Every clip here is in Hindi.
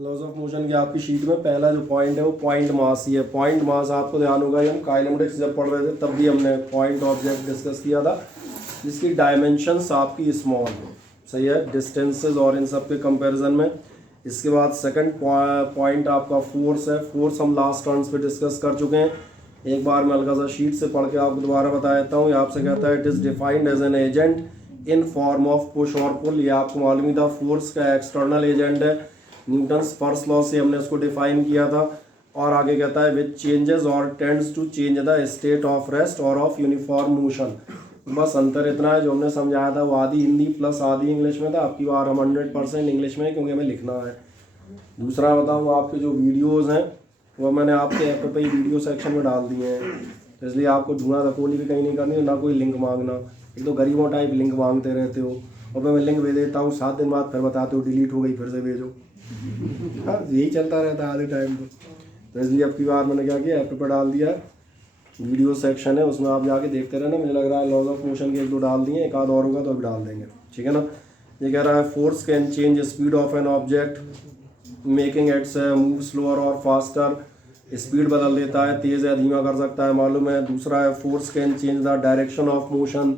लॉज ऑफ मोशन की आपकी शीट में पहला जो पॉइंट है वो पॉइंट मास ही है। पॉइंट मास आपको ध्यान होगा, हम काइनेमेटिक्स जब पढ़ रहे थे तब भी हमने पॉइंट ऑब्जेक्ट डिस्कस किया था, जिसकी डायमेंशंस आपकी स्मॉल है, सही है, डिस्टेंसेस और इन सब के कंपैरिजन में। इसके बाद सेकंड पॉइंट आपका फोर्स है। फोर्स हम लास्ट टर्न्स पे डिस्कस कर चुके हैं, एक बार मैं हल्का सा शीट से पढ़ के आपको दोबारा बता देता हूँ। ये आपसे कहता है it is defined as an agent in form of push और पुल। ये आपको मालूम ही था, फोर्स का एक्सटर्नल एजेंट है। न्यूटन्स फर्स्ट लॉ से हमने उसको डिफाइन किया था। और आगे कहता है विच चेंजेस और tends to change the state of rest और ऑफ यूनिफॉर्म मोशन। बस अंतर इतना है, जो हमने समझाया था वो आधी हिंदी प्लस आधी इंग्लिश में था। आपकी बार हम 100% इंग्लिश में, क्योंकि हमें लिखना है। दूसरा बताऊँ, आपके जो वीडियोज़ हैं वो मैंने आपके ऐप पे ही वीडियो सेक्शन में डाल दिए हैं, तो इसलिए आपको ढूंढा धकोली भी कहीं नहीं करनी, ना कोई लिंक मांगना। एक तो गरीबों टाइप लिंक मांगते रहते हो, और मैं लिंक भेज देता हूँ 7 दिन बाद फिर बताते हो डिलीट हो गई, फिर से भेजो। हाँ, यही चलता रहता है आधे टाइम तो इसलिए अब की बार मैंने क्या किया, ऐप पे डाल दिया, वीडियो सेक्शन है उसमें आप जाके देखते रहना। मुझे लग रहा है लॉज ऑफ मोशन के 1-2 डाल दिए, एक आध और होगा तो अभी डाल देंगे, ठीक है ना। ये कह रहा है force can change speed of an object making it's move slower और फास्टर। स्पीड बदल देता है, तेज़ या धीमा कर सकता है, मालूम है। दूसरा है force can change the direction of motion,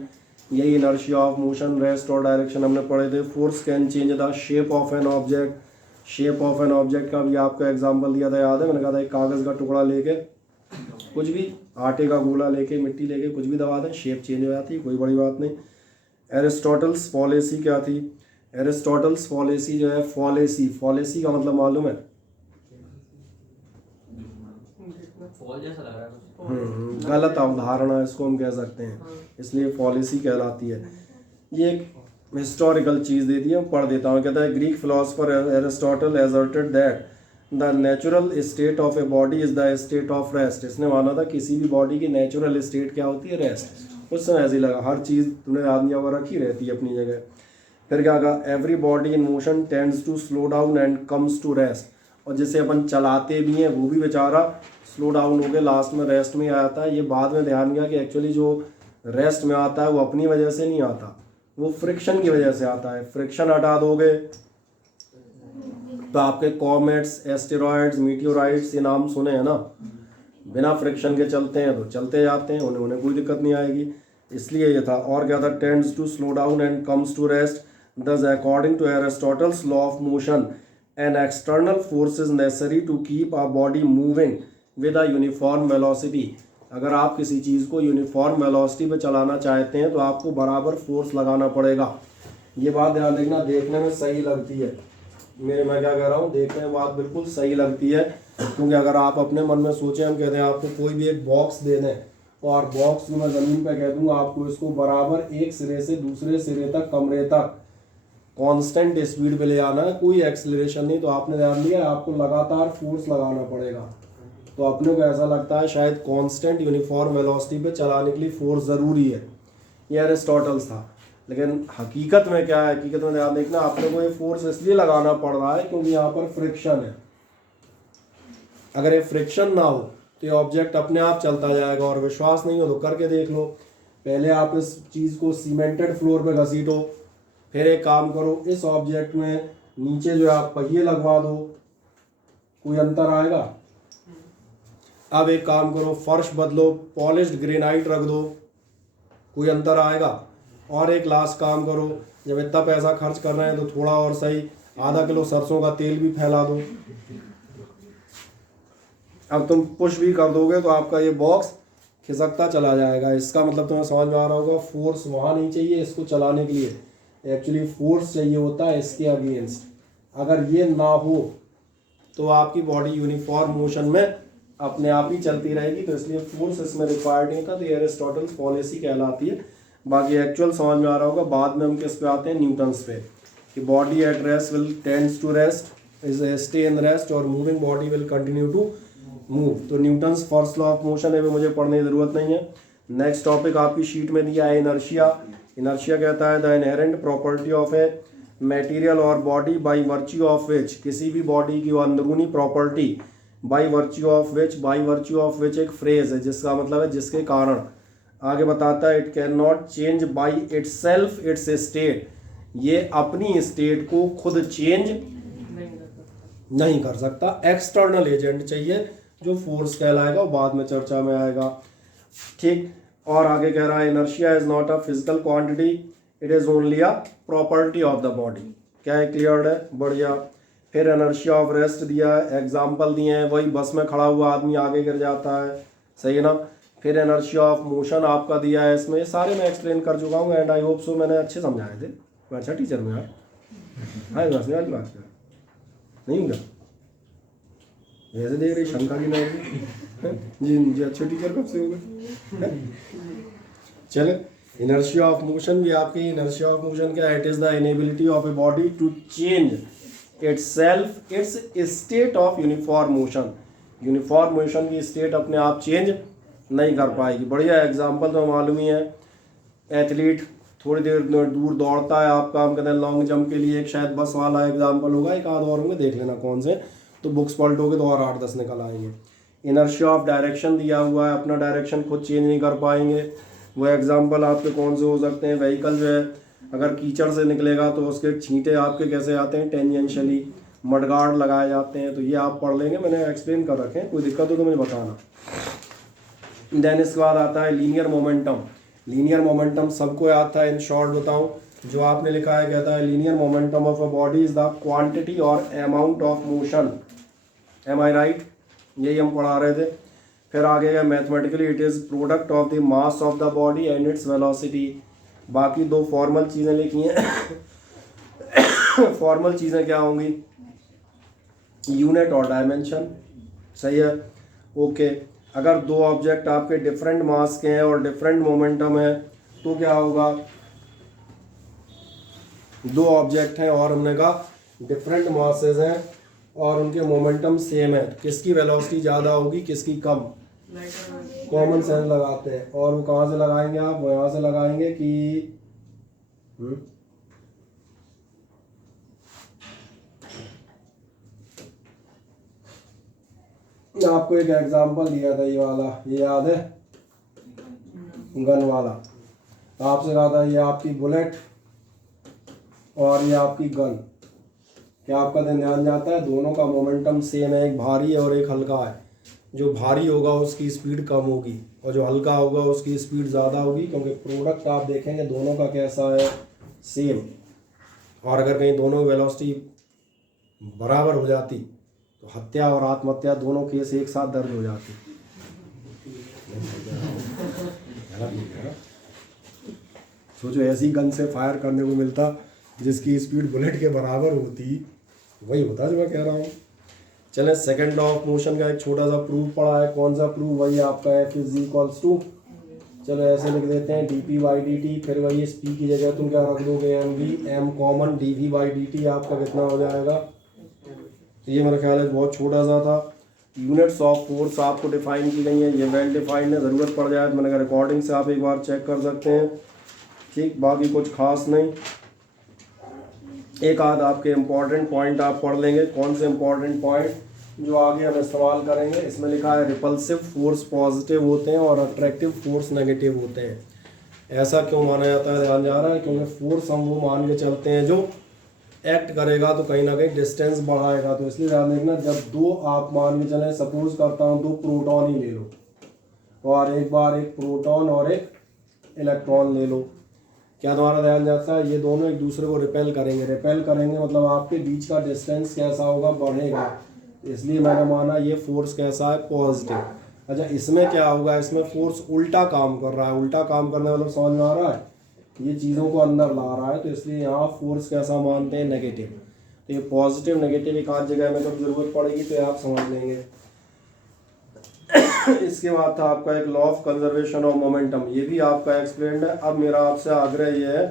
यही इनर्शिया ऑफ मोशन, रेस्ट और डायरेक्शन हमने पढ़े थे। Force can change the shape of an object, shape of an object का भी आपका एग्जांपल दिया था, याद है। मैंने कहा था एक कागज़ का टुकड़ा लेके, कुछ भी आटे का गोला लेके, मिट्टी लेके कुछ भी दबा दें, शेप चेंज हो जाती है, कोई बड़ी बात नहीं। एरिस्टोटल्स फॉलेसी क्या थी? एरिस्टोटल्स फॉलेसी जो है, फॉलेसी, फॉलेसी का मतलब मालूम है? गलत अवधारणा इसको हम कह सकते हैं, इसलिए फॉलेसी कहलाती है। ये एक हिस्टोरिकल चीज़ दे दी है, पढ़ देता हूँ। कहता है Greek philosopher Aristotle asserted that the natural state of a body is the state of rest. इसने माना था किसी भी बॉडी की नेचुरल स्टेट क्या होती है, रेस्ट। उस समय ऐसे ही लगा, हर चीज़ तुमने आदमी वगैरह रखी रहती है अपनी जगह। फिर क्या कहा, every body in motion tends to slow down and comes to rest. और जिसे अपन चलाते भी हैं वो भी बेचारा स्लो डाउन हो के लास्ट में रेस्ट में आता है। ये बाद में ध्यान गया कि एक्चुअली जो रेस्ट में आता है वो अपनी वजह से नहीं आता, वो फ्रिक्शन की वजह से आता है। फ्रिक्शन हटा दोगे तो आपके कॉमेट्स, एस्टेरॉयड्स, मीटियोराइट्स, ये नाम सुने हैं ना, बिना फ्रिक्शन के चलते हैं तो चलते जाते हैं, उन्हें कोई दिक्कत नहीं आएगी। इसलिए ये था। और क्या था, tends to slow down and comes to rest. Thus, according to Aristotle's law of motion, an external force is necessary to keep a body moving with a uniform velocity. अगर आप किसी चीज़ को यूनिफॉर्म वेलोसिटी पे चलाना चाहते हैं तो आपको बराबर फोर्स लगाना पड़ेगा। ये बात ध्यान रखना, देखने में सही लगती है, मैं क्या कह रहा हूँ, देखने में बात बिल्कुल सही लगती है। क्योंकि अगर आप अपने मन में सोचें, हम कहते हैं आपको कोई भी एक बॉक्स दे दें और बॉक्स को मैं ज़मीन पे कह दूँगा आपको इसको बराबर एक सिरे से दूसरे सिरे तक, कमरे तक कांस्टेंट स्पीड पे ले आना है, कोई एक्सेलरेशन नहीं, तो आपने ध्यान दिया आपको लगातार फोर्स लगाना पड़ेगा। तो अपने को ऐसा लगता है शायद कांस्टेंट यूनिफॉर्म वेलोसिटी पे चलाने के लिए फोर्स ज़रूरी है, ये एरिस्टोटल्स था। लेकिन हकीकत में क्या है, हकीकत में ध्यान देखना, अपने को ये फोर्स इसलिए लगाना पड़ रहा है क्योंकि यहाँ पर फ्रिक्शन है। अगर ये फ्रिक्शन ना हो तो ये ऑब्जेक्ट अपने आप चलता जाएगा। और विश्वास नहीं हो तो करके देख लो, पहले आप इस चीज़ को सीमेंटेड फ्लोर पे घसीटो, फिर एक काम करो, इस ऑब्जेक्ट में नीचे जो आप पहिए लगवा दो, कोई अंतर आएगा? अब एक काम करो, फर्श बदलो, पॉलिश्ड ग्रेनाइट रख दो, कोई अंतर आएगा? और एक लास्ट काम करो, जब इतना पैसा खर्च कर रहे हैं तो थोड़ा और सही आधा किलो सरसों का तेल भी फैला दो। अब तुम पुश भी कर दोगे तो आपका ये बॉक्स खिसकता चला जाएगा। इसका मतलब तुम्हें समझ में आ रहा होगा, फोर्स वहाँ नहीं चाहिए इसको चलाने के लिए, एक्चुअली फोर्स चाहिए होता है इसके अगेंस्ट। अगर ये ना हो तो आपकी बॉडी यूनिफॉर्म मोशन में अपने आप ही चलती रहेगी, तो इसलिए फोर्स इसमें रिक्वायर्ड नहीं था। तो ये एरिस्टोटल्स पॉलिसी कहलाती है। बाकी एक्चुअल समझ में आ रहा होगा। बाद में हम किस पे आते हैं, न्यूटन्स पे, कि body at rest will tends to rest, is stay in rest, और moving body will continue to move. तो Newton's first law of motion है, मुझे पढ़ने की जरूरत नहीं है। नेक्स्ट टॉपिक आपकी शीट में दिया है इनर्शिया। इनर्शिया कहता है the inherent property of a material और body by virtue of which, किसी भी बॉडी की अंदरूनी property, by virtue of which एक फ्रेज है जिसका मतलब है जिसके कारण। आगे बताता है it can not change by itself its state, ये अपनी स्टेट को खुद चेंज नहीं कर सकता। एक्सटर्नल एजेंट चाहिए जो फोर्स कहलाएगा, वो बाद में चर्चा में आएगा। ठीक, और आगे कह रहा है inertia is not a physical quantity, it is only a property of the body. क्या है, क्लियर है, बढ़िया। फिर इनर्शिया ऑफ रेस्ट दिया है, एग्जाम्पल दिए हैं, वही बस में खड़ा हुआ आदमी आगे गिर जाता है, सही है ना। फिर इनर्शिया ऑफ मोशन आपका दिया है, इसमें ये सारे मैं एक्सप्लेन कर चुका हूँ एंड आई होप सो मैंने अच्छे समझाए थे। मैं अच्छा टीचर में यार, हाँ बस यार बात कर नहीं हूँ क्या, ऐसे देख रही शंका की नहीं जी जी, अच्छे टीचर कब से हो गए। चले, इनर्शिया ऑफ मोशन भी आपकी, इनर्शिया ऑफ मोशन क्या है, it is the inability of a body to change itself its state of uniform motion. Uniform motion की स्टेट अपने आप चेंज नहीं कर पाएगी। बढ़िया एग्जांपल तो मालूम ही है, एथलीट थोड़ी देर दूर दौड़ता है, आपका हम कहते हैं लॉन्ग जंप के लिए, एक शायद बस वाला एग्जांपल होगा, एक आध और होंगे, देख लेना कौन से, तो बुक्स पलटोगे तो और 8-10 निकल आएंगे। इनर्शिया ऑफ डायरेक्शन दिया हुआ है, अपना डायरेक्शन खुद चेंज नहीं कर पाएंगे। वो एग्जांपल आपके कौन से हो सकते हैं, व्हीकल जो है अगर कीचड़ से निकलेगा तो उसके छींटे आपके कैसे आते हैं, टेंजेंशियली, मडगार्ड लगाए जाते हैं, तो ये आप पढ़ लेंगे, मैंने एक्सप्लेन कर रखे हैं, कोई दिक्कत हो तो मुझे बताना। देन इसके बाद आता है लीनियर मोमेंटम। लीनियर मोमेंटम सबको आता है, इन शॉर्ट बताऊं, जो आपने लिखा है, कहता है linear momentum of a body is the quantity और amount of motion. Am I right, यही हम पढ़ा रहे थे। फिर आगे है mathematically it is product of the mass of the body and its velocity. बाकी दो फॉर्मल चीज़ें लिखी हैं फॉर्मल चीज़ें क्या होंगी, यूनिट और डायमेंशन, सही है, ओके। अगर दो ऑब्जेक्ट आपके डिफरेंट मास के हैं और डिफरेंट मोमेंटम है तो क्या होगा, दो ऑब्जेक्ट हैं और हमने कहा डिफरेंट मासेस हैं और उनके मोमेंटम सेम है, किसकी वेलोसिटी ज़्यादा होगी किसकी कम, कॉमन सेंस लगाते हैं। और वो कहाँ से लगाएंगे आप, वो यहाँ से लगाएंगे कि आपको एक एग्जांपल दिया था, ये वाला, ये याद है, गन वाला। आपसे कहा था ये आपकी बुलेट और ये आपकी गन, क्या आपका ध्यान जाता है, दोनों का मोमेंटम सेम है, एक भारी है और एक हल्का है। जो भारी होगा उसकी स्पीड कम होगी और जो हल्का होगा उसकी स्पीड ज़्यादा होगी, क्योंकि प्रोडक्ट आप देखेंगे दोनों का कैसा है, सेम। और अगर कहीं दोनों वेलोसिटी बराबर हो जाती तो हत्या और आत्महत्या दोनों केस एक साथ दर्ज हो जाती। सोचो ऐसी गन से फायर करने को मिलता जिसकी स्पीड बुलेट के बराबर होती, वही होता जो मैं कह रहा हूँ। चलें, सेकंड लॉ ऑफ मोशन का एक छोटा सा प्रूफ पढ़ा है, कौन सा प्रूफ, वही आपका F = 2, चलो ऐसे लिख देते हैं dp/dt, फिर वही इस p की जगह तुम क्या रख दोगे, mv, m कॉमन, dv/dt आपका कितना हो जाएगा। तो ये मेरा ख्याल है बहुत छोटा सा था। यूनिट्स ऑफ फोर्स आपको डिफाइन की गई है, ये वेल डिफाइंड है, ज़रूरत पड़ जाए तो मैंने कहा रिकॉर्डिंग से आप एक बार चेक कर सकते हैं, ठीक, बाकी कुछ खास नहीं। एक आध आपके इम्पॉर्टेंट पॉइंट आप पढ़ लेंगे, कौन से इम्पॉर्टेंट पॉइंट जो आगे हम इस्तेमाल करेंगे। इसमें लिखा है रिपल्सिव फोर्स पॉजिटिव होते हैं और अट्रैक्टिव फोर्स नेगेटिव होते हैं। ऐसा क्यों माना जाता है, ध्यान जा रहा है, क्योंकि फोर्स हम वो मान के चलते हैं जो एक्ट करेगा तो कहीं ना कहीं डिस्टेंस बढ़ाएगा, तो इसलिए ध्यान देखना, जब दो आप मान के चलें, सपोज करता हूँ 2 प्रोटॉन ही ले लो और एक बार एक प्रोटॉन और एक इलेक्ट्रॉन ले लो, क्या तुम्हारा ध्यान जाता है, ये दोनों एक दूसरे को रिपेल करेंगे। रिपेल करेंगे मतलब आपके बीच का डिस्टेंस कैसा होगा, बढ़ेगा, इसलिए मैंने माना ये फोर्स कैसा है, पॉजिटिव। अच्छा, इसमें क्या होगा, इसमें फोर्स उल्टा काम कर रहा है, उल्टा काम करने मतलब समझ में आ रहा है, ये चीज़ों को अंदर ला रहा है, तो इसलिए यहाँ फोर्स कैसा मानते हैं, नेगेटिव। तो ये पॉजिटिव नेगेटिव एक आध जगह में जब जरूरत पड़ेगी तो आप समझ लेंगे। इसके बाद था आपका एक law of conservation of momentum, ये भी आपका एक्सप्लेन्ड है। अब मेरा आपसे आग्रह ये है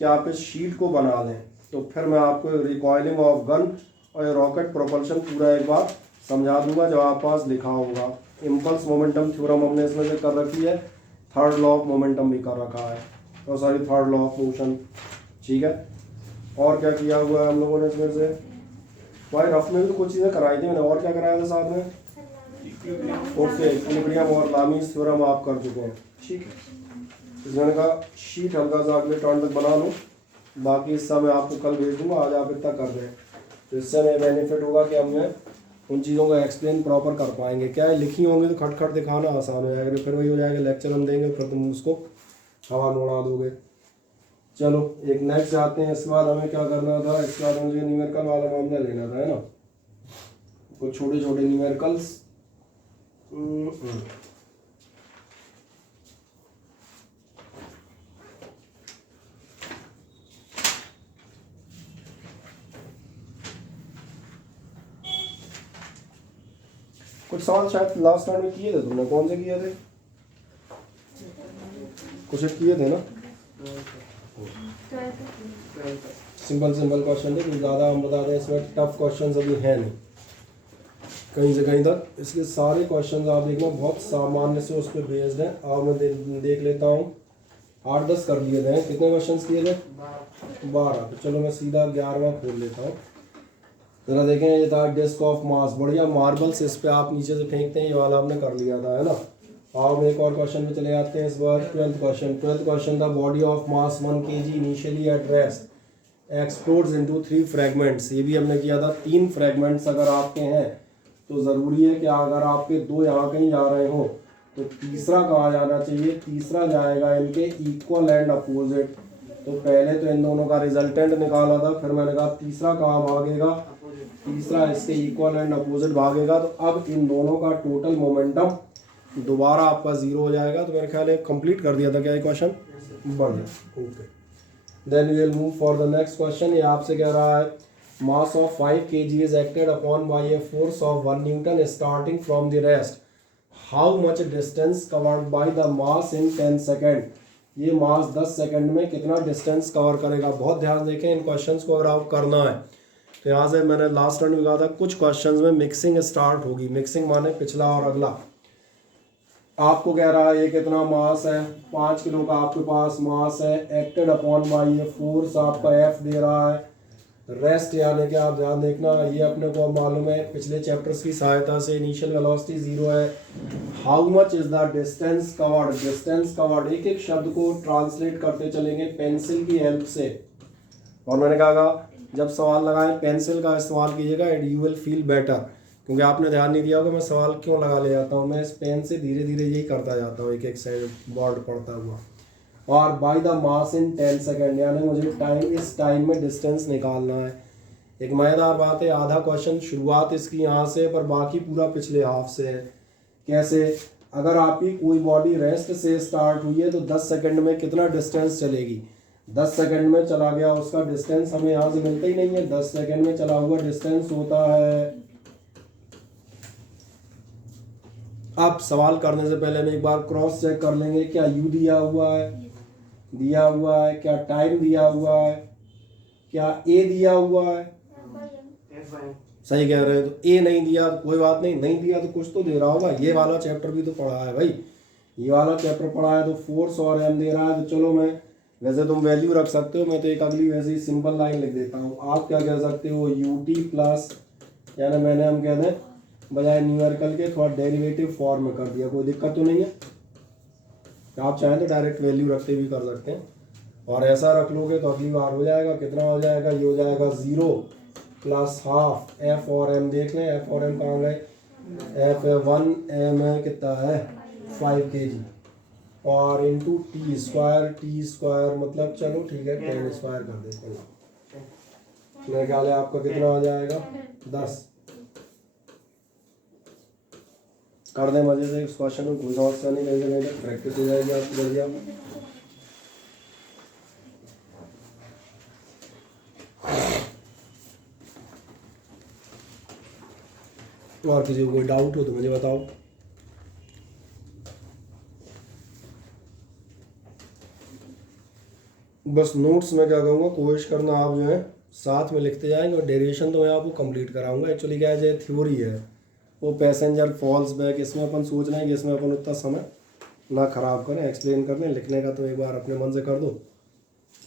कि आप इस शीट को बना लें, तो फिर मैं आपको रिकॉइलिंग ऑफ गन और रॉकेट प्रोपल्शन पूरा एक बार समझा दूंगा जब आप पास लिखा होगा। इम्पल्स मोमेंटम थ्योरम हमने इसमें से कर रखी है, थर्ड लॉ ऑफ मोमेंटम भी कर रखा है, और sorry third law of motion, ठीक है। और क्या किया हुआ है हम लोगों ने इसमें से, भाई रफ में भी तो कुछ चीज़ें कराई थी मैंने, और क्या कराया था साथ में, ओके, इक्विलिब्रियम और लामीज थ्योरम आप कर चुके हैं, ठीक है। इस मैंने कहा शीट हल्का सा अगले टर्न तक बना लूँ, बाकी हिस्सा मैं आपको कल भेज दूँगा, आज आप इतना कर दें। तो इससे हमें बेनिफिट होगा कि हमें उन चीज़ों को एक्सप्लेन प्रॉपर कर पाएंगे। क्या है, लिखी होंगी तो खट खट दिखाना आसान हो जाएगा, फिर वही हो जाएगा लेक्चर हम देंगे फिर तुम उसको हवा में उड़ा दोगे। चलो एक नेक्स्ट आते हैं। इसके बाद हमें क्या करना था, इसके बाद मुझे न्यूमेरिकल वाला मामला लेना था, है ना, कुछ छोटे छोटे न्यूमेरिकल्स। कुछ सवाल शायद लास्ट टाइम में किए थे तुमने, कौन से किए थे, कुछ किए थे ना, सिंपल सिंपल क्वेश्चन थे, कुछ ज़्यादा हम बता दें इसमें टफ क्वेश्चन अभी है नहीं कहीं से कहीं तक। इसके सारे क्वेश्चन आप देखना बहुत सामान्य से उस पर बेस्ड हैं। और मैं देख लेता हूँ 8-10 कर लिए थे, कितने क्वेश्चन किए थे, 12। तो चलो मैं सीधा 11वां खोल लेता हूँ। जरा देखें, ये था डिस्क ऑफ मास, बढ़िया मार्बल्स इस पे आप नीचे से फेंकते हैं, ये वाला आपने कर लिया था, है ना। और एक और क्वेश्चन पे चले जाते हैं। इस बार 12th क्वेश्चन था body of mass 1 kg initially at rest explodes into 3 fragments. ये भी हमने किया था। 3 फ्रेगमेंट्स अगर आपके हैं तो ज़रूरी है कि अगर आपके 2 यहाँ कहीं जा रहे हो तो तीसरा कहाँ जाना चाहिए, तीसरा जाएगा इनके इक्वल एंड अपोजिट। तो पहले तो इन दोनों का रिजल्टेंट निकाला था, फिर मैंने कहा तीसरा कहाँ भागेगा, तीसरा इसके इक्वल एंड अपोजिट भागेगा। तो अब इन दोनों का टोटल मोमेंटम दोबारा आपका 0 हो जाएगा। तो मेरे ख्याल है कंप्लीट कर दिया था क्या ये क्वेश्चन, बढ़िया, okay. Then we will move for the next question. ये आपसे कह रहा है mass of 5 kg is acted upon by a force of 1 newton starting from the rest, how much distance covered by the mass in 10 second. ये मास 10 सेकेंड में कितना डिस्टेंस कवर करेगा। बहुत ध्यान देखें इन क्वेश्चंस को अगर आप करना है तो यहाँ से मैंने लास्ट टाइम भी कहा था कुछ क्वेश्चंस में मिक्सिंग स्टार्ट होगी। मिक्सिंग माने पिछला और अगला। आपको कह रहा है ये कितना मास है, 5 किलो का आपके पास मास है, एक्टेड अपॉन बाय ये फोर्स आपका एफ दे रहा है। रेस्ट यानी कि आप ध्यान देखना, ये अपने को मालूम है पिछले चैप्टर्स की सहायता से, इनिशियल वेलोसिटी 0 है। How much is the distance covered, distance covered एक एक शब्द को ट्रांसलेट करते चलेंगे पेंसिल की हेल्प से। और मैंने कहा जब सवाल लगाएं पेंसिल का इस्तेमाल कीजिएगा, and you will feel better, क्योंकि आपने ध्यान नहीं दिया होगा मैं सवाल क्यों लगा ले जाता हूँ। मैं इस पेन से धीरे धीरे यही करता जाता हूँ, एक एक साइड बोर्ड पढ़ता हुआ। और bye the mass in 10 second, यानी मुझे टाइम, इस टाइम में डिस्टेंस निकालना है। एक मज़ेदार बात है, आधा क्वेश्चन शुरुआत इसकी यहाँ से पर बाकी पूरा पिछले हाफ से है। कैसे, अगर आपकी कोई बॉडी रेस्ट से स्टार्ट हुई है तो 10 सेकेंड में कितना डिस्टेंस चलेगी। 10 सेकेंड में चला गया उसका डिस्टेंस हमें यहाँ से मिलता ही नहीं है। 10 सेकेंड में चला हुआ डिस्टेंस होता है। अब सवाल करने से पहले हम एक बार क्रॉस चेक कर लेंगे, क्या यू दिया हुआ है, क्या टाइम दिया हुआ है, क्या ए दिया हुआ है, सही कह रहे हैं। तो ए नहीं दिया तो कोई बात नहीं, नहीं दिया तो कुछ तो दे रहा होगा। ये वाला चैप्टर भी तो पढ़ा है भाई, ये वाला चैप्टर पढ़ा है तो फोर्स और एम दे रहा है। तो चलो मैं, वैसे तुम वैल्यू रख सकते हो, मैं तो एक अगली वैसे ही सिंपल लाइन लिख देता हूँ। आप क्या कह सकते हो, यू टी प्लस, यानी मैंने हम कह दें बजाय न्यूमेरिकल के थोड़ा डेरिवेटिव फॉर्म में कर दिया, कोई दिक्कत तो नहीं है। आप चाहें तो डायरेक्ट वैल्यू रखते भी कर सकते हैं, और ऐसा रख लोगे तो अगली बार हो जाएगा। कितना हो जाएगा, ये हो जाएगा 0 प्लस हाफ एफ और एम। देख लें एफ और एम कहाँ गए, एफ 1 एम है कितना है 5 kg, और इंटू टी स्क्वायर मतलब चलो ठीक है 10 स्क्वायर कर देते हैं। मेरे ख्याल है आपका कितना हो जाएगा 10। कर दें मजे से इस क्वेश्चन में, कोई समस्या नहीं, कहीं प्रैक्टिस हो जाएगी आपकी बढ़िया। और किसी को कोई डाउट हो तो मुझे बताओ। बस नोट्स में क्या कहूँगा, कोशिश करना आप जो है साथ में लिखते जाएंगे, और डेरिवेशन तो मैं आपको कंप्लीट कराऊंगा। एक्चुअली क्या है, थ्योरी है वो पैसेंजर फॉल्स बैक, इसमें अपन सोच रहे हैं कि इसमें अपन उतना समय ना ख़राब करें, एक्सप्लेन करने लिखने का तो एक बार अपने मन से कर दो,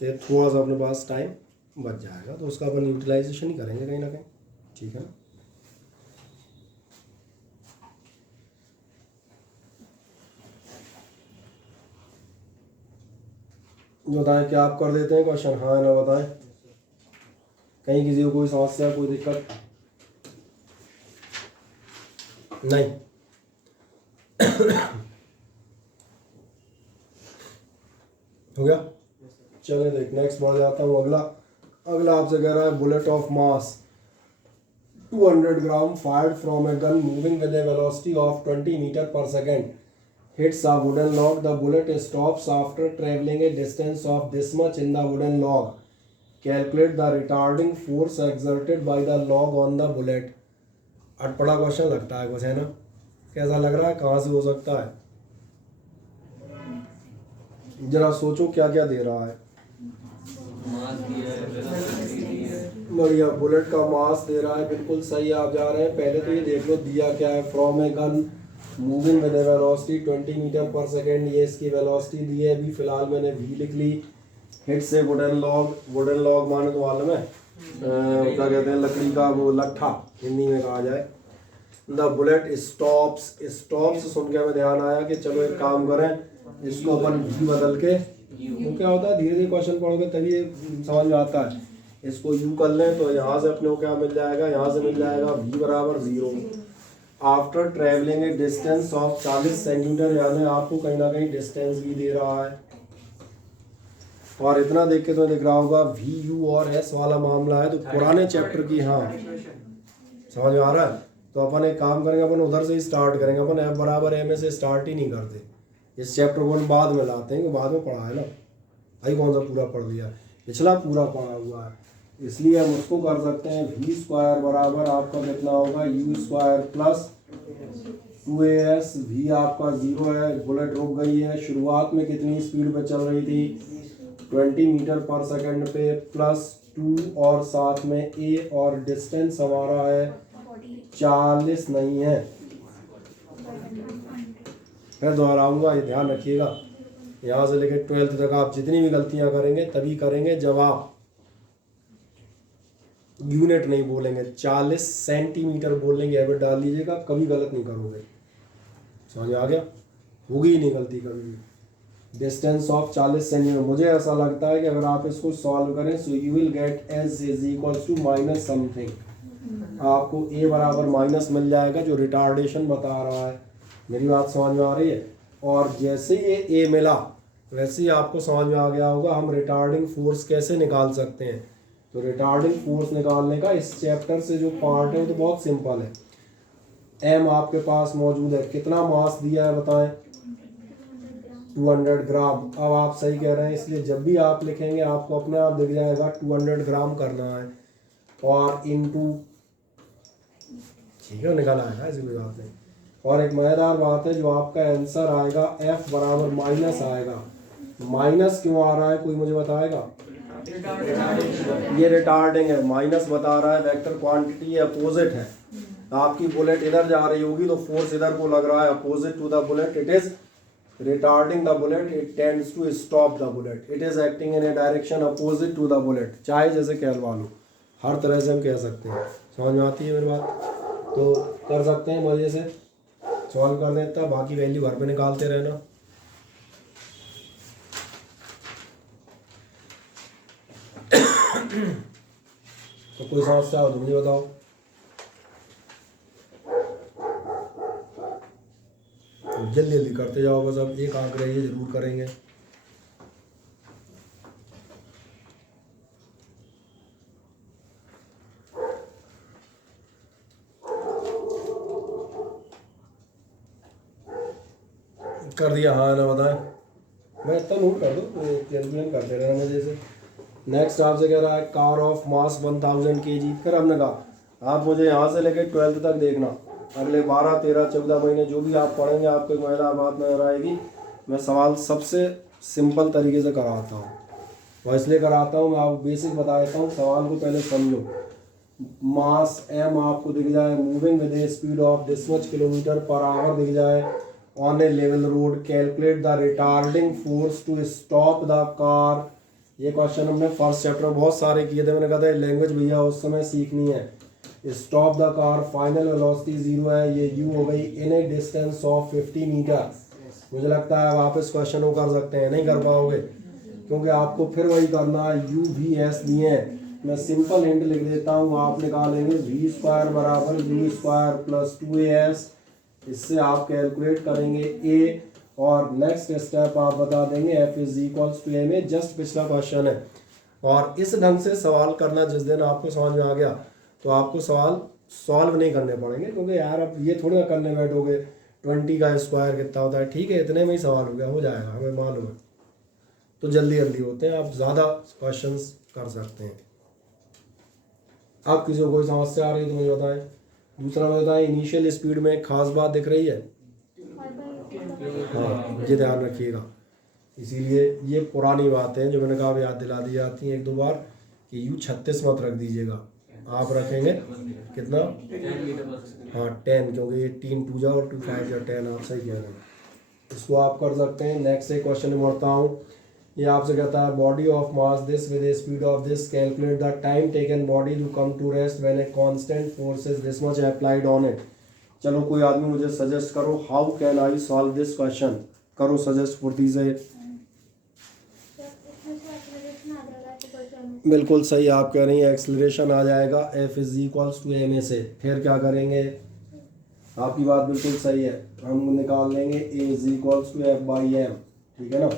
तो थोड़ा सा अपने पास टाइम बच जाएगा, तो उसका अपन यूटिलाइजेशन ही करेंगे कहीं ना कहीं, ठीक है ना। बताएं क्या आप कर देते हैं क्वेश्चन, हाँ ना बताएं। कहीं किसी को कोई समस्या, कोई दिक्कत नहीं? हो गया? चले देख नेक्स्ट बढ़ जाता हूँ। अगला आपसे कह रहा है bullet of mass 200 gram fired from a gun moving with a velocity of 20 metre per second hits a wooden log. The bullet stops after traveling a distance of this much in the wooden log. Calculate the retarding force exerted by the log on the bullet. अटपटा क्वेश्चन लगता है कुछ, है ना? कैसा लग रहा है, कहाँ से हो सकता है? जरा सोचो क्या क्या दे रहा है। बढ़िया, बुलेट का मास दे रहा है, बिल्कुल सही आप जा रहे हैं। पहले तो ये देख लो दिया क्या है, from a gun moving with velocity 20 metre per second, ये इसकी वेलोसिटी दी है। अभी फिलहाल मैंने वी लिख ली। हिट से वुडन लॉग माने तो मालूम है क्या कहते हैं, लकड़ी का वो लट्ठा हिंदी में कहा जाए। द बुलेट स्टॉप्स सुन के हमें ध्यान आया कि चलो एक काम करें, इसको अपन वी बदल के, तो क्या होता है धीरे धीरे क्वेश्चन पढ़ोगे तभी समझ में आता है। इसको यू कर लें तो यहाँ से अपने को क्या मिल जाएगा, यहाँ से मिल जाएगा वी बराबर 0 after travelling A distance of 40 centimetre, यानी आपको कहीं ना कहीं डिस्टेंस भी दे रहा है। और इतना देख के तो दिख रहा होगा वी यू और एस वाला मामला है, तो पुराने चैप्टर की, हाँ समझ में आ रहा है। तो अपन एक काम करेंगे, अपन उधर से ही स्टार्ट करेंगे। अपन एफ बराबर एम ए से स्टार्ट ही नहीं करते, इस चैप्टर को हम बाद में लाते हैं कि बाद में पढ़ा है ना, भाई कौन सा पूरा पढ़ लिया, पिछला पूरा पढ़ा हुआ है। इसलिए हम उसको कर सकते हैं वी स्क्वायर बराबर आपका कितना होगा, you square plus 2as। We आपका 0 है, बुलेट रुक गई है। शुरुआत में कितनी स्पीड पे चल रही थी, 20 मीटर पर सेकंड पे, प्लस 2 और साथ में a, और डिस्टेंस हमारा है 40 नहीं है। मैं दोहराऊंगा, ये ध्यान रखिएगा, यहाँ से लेकर 12th तक आप जितनी भी गलतियाँ करेंगे तभी करेंगे जब आप यूनिट नहीं बोलेंगे, 40 सेंटीमीटर बोलेंगे, एवरेज डाल लीजिएगा, कभी गलत नहीं करोगे। समझ आ गया? होगी ही नहीं गलती कभी भी। डिस्टेंस ऑफ 40 सेंटीमीटर, मुझे ऐसा लगता है कि अगर आप इसको सॉल्व करें so you will get S is equals to minus something. आपको ए बराबर माइनस मिल जाएगा जो रिटार्डेशन बता रहा है। मेरी बात समझ में आ रही है? और जैसे ये ए मिला वैसे ही आपको समझ में आ गया होगा हम रिटार्डिंग फोर्स कैसे निकाल सकते हैं। तो रिटार्डिंग फोर्स निकालने का इस चैप्टर से जो पार्ट है वो तो बहुत सिंपल है। एम आपके पास मौजूद है, कितना मास दिया है बताएं, 200 ग्राम। अब आप सही कह रहे हैं, इसलिए जब भी आप लिखेंगे आपको अपने आप दिख जाएगा 200 ग्राम करना है और इनटू, ठीक है निकल आएगा, ऐसी कोई बात नहीं। और एक मज़ेदार बात है, जो आपका आंसर आएगा एफ बराबर माइनस आएगा। माइनस क्यों आ रहा है, कोई मुझे बताएगा? ये रिटार्डिंग है, माइनस बता रहा है, वेक्टर क्वांटिटी अपोजिट है। आपकी बुलेट इधर जा रही होगी तो फोर्स इधर को लग रहा है, opposite to the bullet, it is retarding the bullet, it tends to stop the bullet, it is acting in a direction opposite to the bullet. चाहे जैसे कहलवा लो, हर तरह से हम कह सकते हैं। समझ में आती है मेरी बात? तो कर सकते हैं मजे से, सॉल्व कर देता, बाकी वैल्यू घर पे निकालते रहना। तो कोई समस्या हो तो मुझे बताओ। जल्दी जल्दी करते जाओ बस, अब एक आंक रही है, जरूर करेंगे। कर दिया, हाँ ना बताएं, मैं इतना नोट कर दूँ, कैलकुलेट करते रहना मजे से। नेक्स्ट आपसे कह रहा है कार ऑफ मास 1000 kg। फिर हमने कहा आप मुझे यहाँ से लेकर 12th तक देखना, अगले 12, 13, 14 महीने जो भी आप पढ़ेंगे आपको एक महीना बात नजर आएगी। मैं सवाल सबसे सिंपल तरीके से कराता हूँ, और इसलिए कराता हूँ, मैं आपको बेसिक बता देता हूँ, सवाल को पहले समझो। मास एम आपको दिख जाए, moving with a speed of this much kilometre per hour दिख जाए on a level road, calculate the retarding force to stop the car. ये क्वेश्चन हमने फर्स्ट चैप्टर में बहुत सारे किए थे, मैंने कहा था लैंग्वेज भैया उस समय सीखनी है। Stop the car, final velocity 0 है, ये यू हो गई, इन ए डिस्टेंस ऑफ 50 मीटर। मुझे लगता है आप इस क्वेश्चन को कर सकते हैं, नहीं कर पाओगे क्योंकि आपको फिर वही करना है, यू वी एस दिए हैं, मैं सिंपल हिंट लिख देता हूँ, आप निकालेंगे वी स्क्वायर बराबर यू स्क्वायर प्लस 2as। इससे आप कैलकुलेट करेंगे ए, और नेक्स्ट स्टेप आप बता देंगे F is equals to M A. Just पिछला क्वेश्चन है, और इस ढंग से सवाल करना जिस दिन आपको समझ में आ गया तो आपको सवाल सॉल्व नहीं करने पड़ेंगे, क्योंकि यार अब ये थोड़ी ना करने बैठोगे 20 का स्क्वायर कितना होता है, ठीक है इतने में ही सवाल हो गया, हो जाएगा हमें मालूम है। तो जल्दी जल्दी होते हैं, आप ज़्यादा क्वेश्चंस कर सकते हैं। आप किसी को कोई समस्या आ रही है तो मुझे बताएं। दूसरा मुझे बताएं, इनिशियल स्पीड में एक खास बात दिख रही है? हाँ, ये ध्यान रखिएगा। इसीलिए ये पुरानी बातें हैं जो मैंने कहा याद दिला दी जाती हैं एक दो बार, कि यू 36 मत रख दीजिएगा, आप रखेंगे कितना? हाँ 10, क्योंकि 18 2 जा और 2 5 जा 10, आप सही कह रहे हैं। इसको आप कर सकते हैं। नेक्स्ट एक क्वेश्चन में बढ़ता हूँ। ये आपसे कहता है body of mass this with speed of this, calculate the time taken body to come to rest when a constant force is this much applied on it. चलो कोई आदमी मुझे सजेस्ट करो, how can I solve this question, करो सजेस्ट फुर्ती से। बिल्कुल सही आप कह रही हैं, एक्सेलरेशन आ जाएगा F is equals to M A से। फिर क्या करेंगे? आपकी बात बिल्कुल सही है, हम निकाल लेंगे A is equals to F by M, ठीक है ना?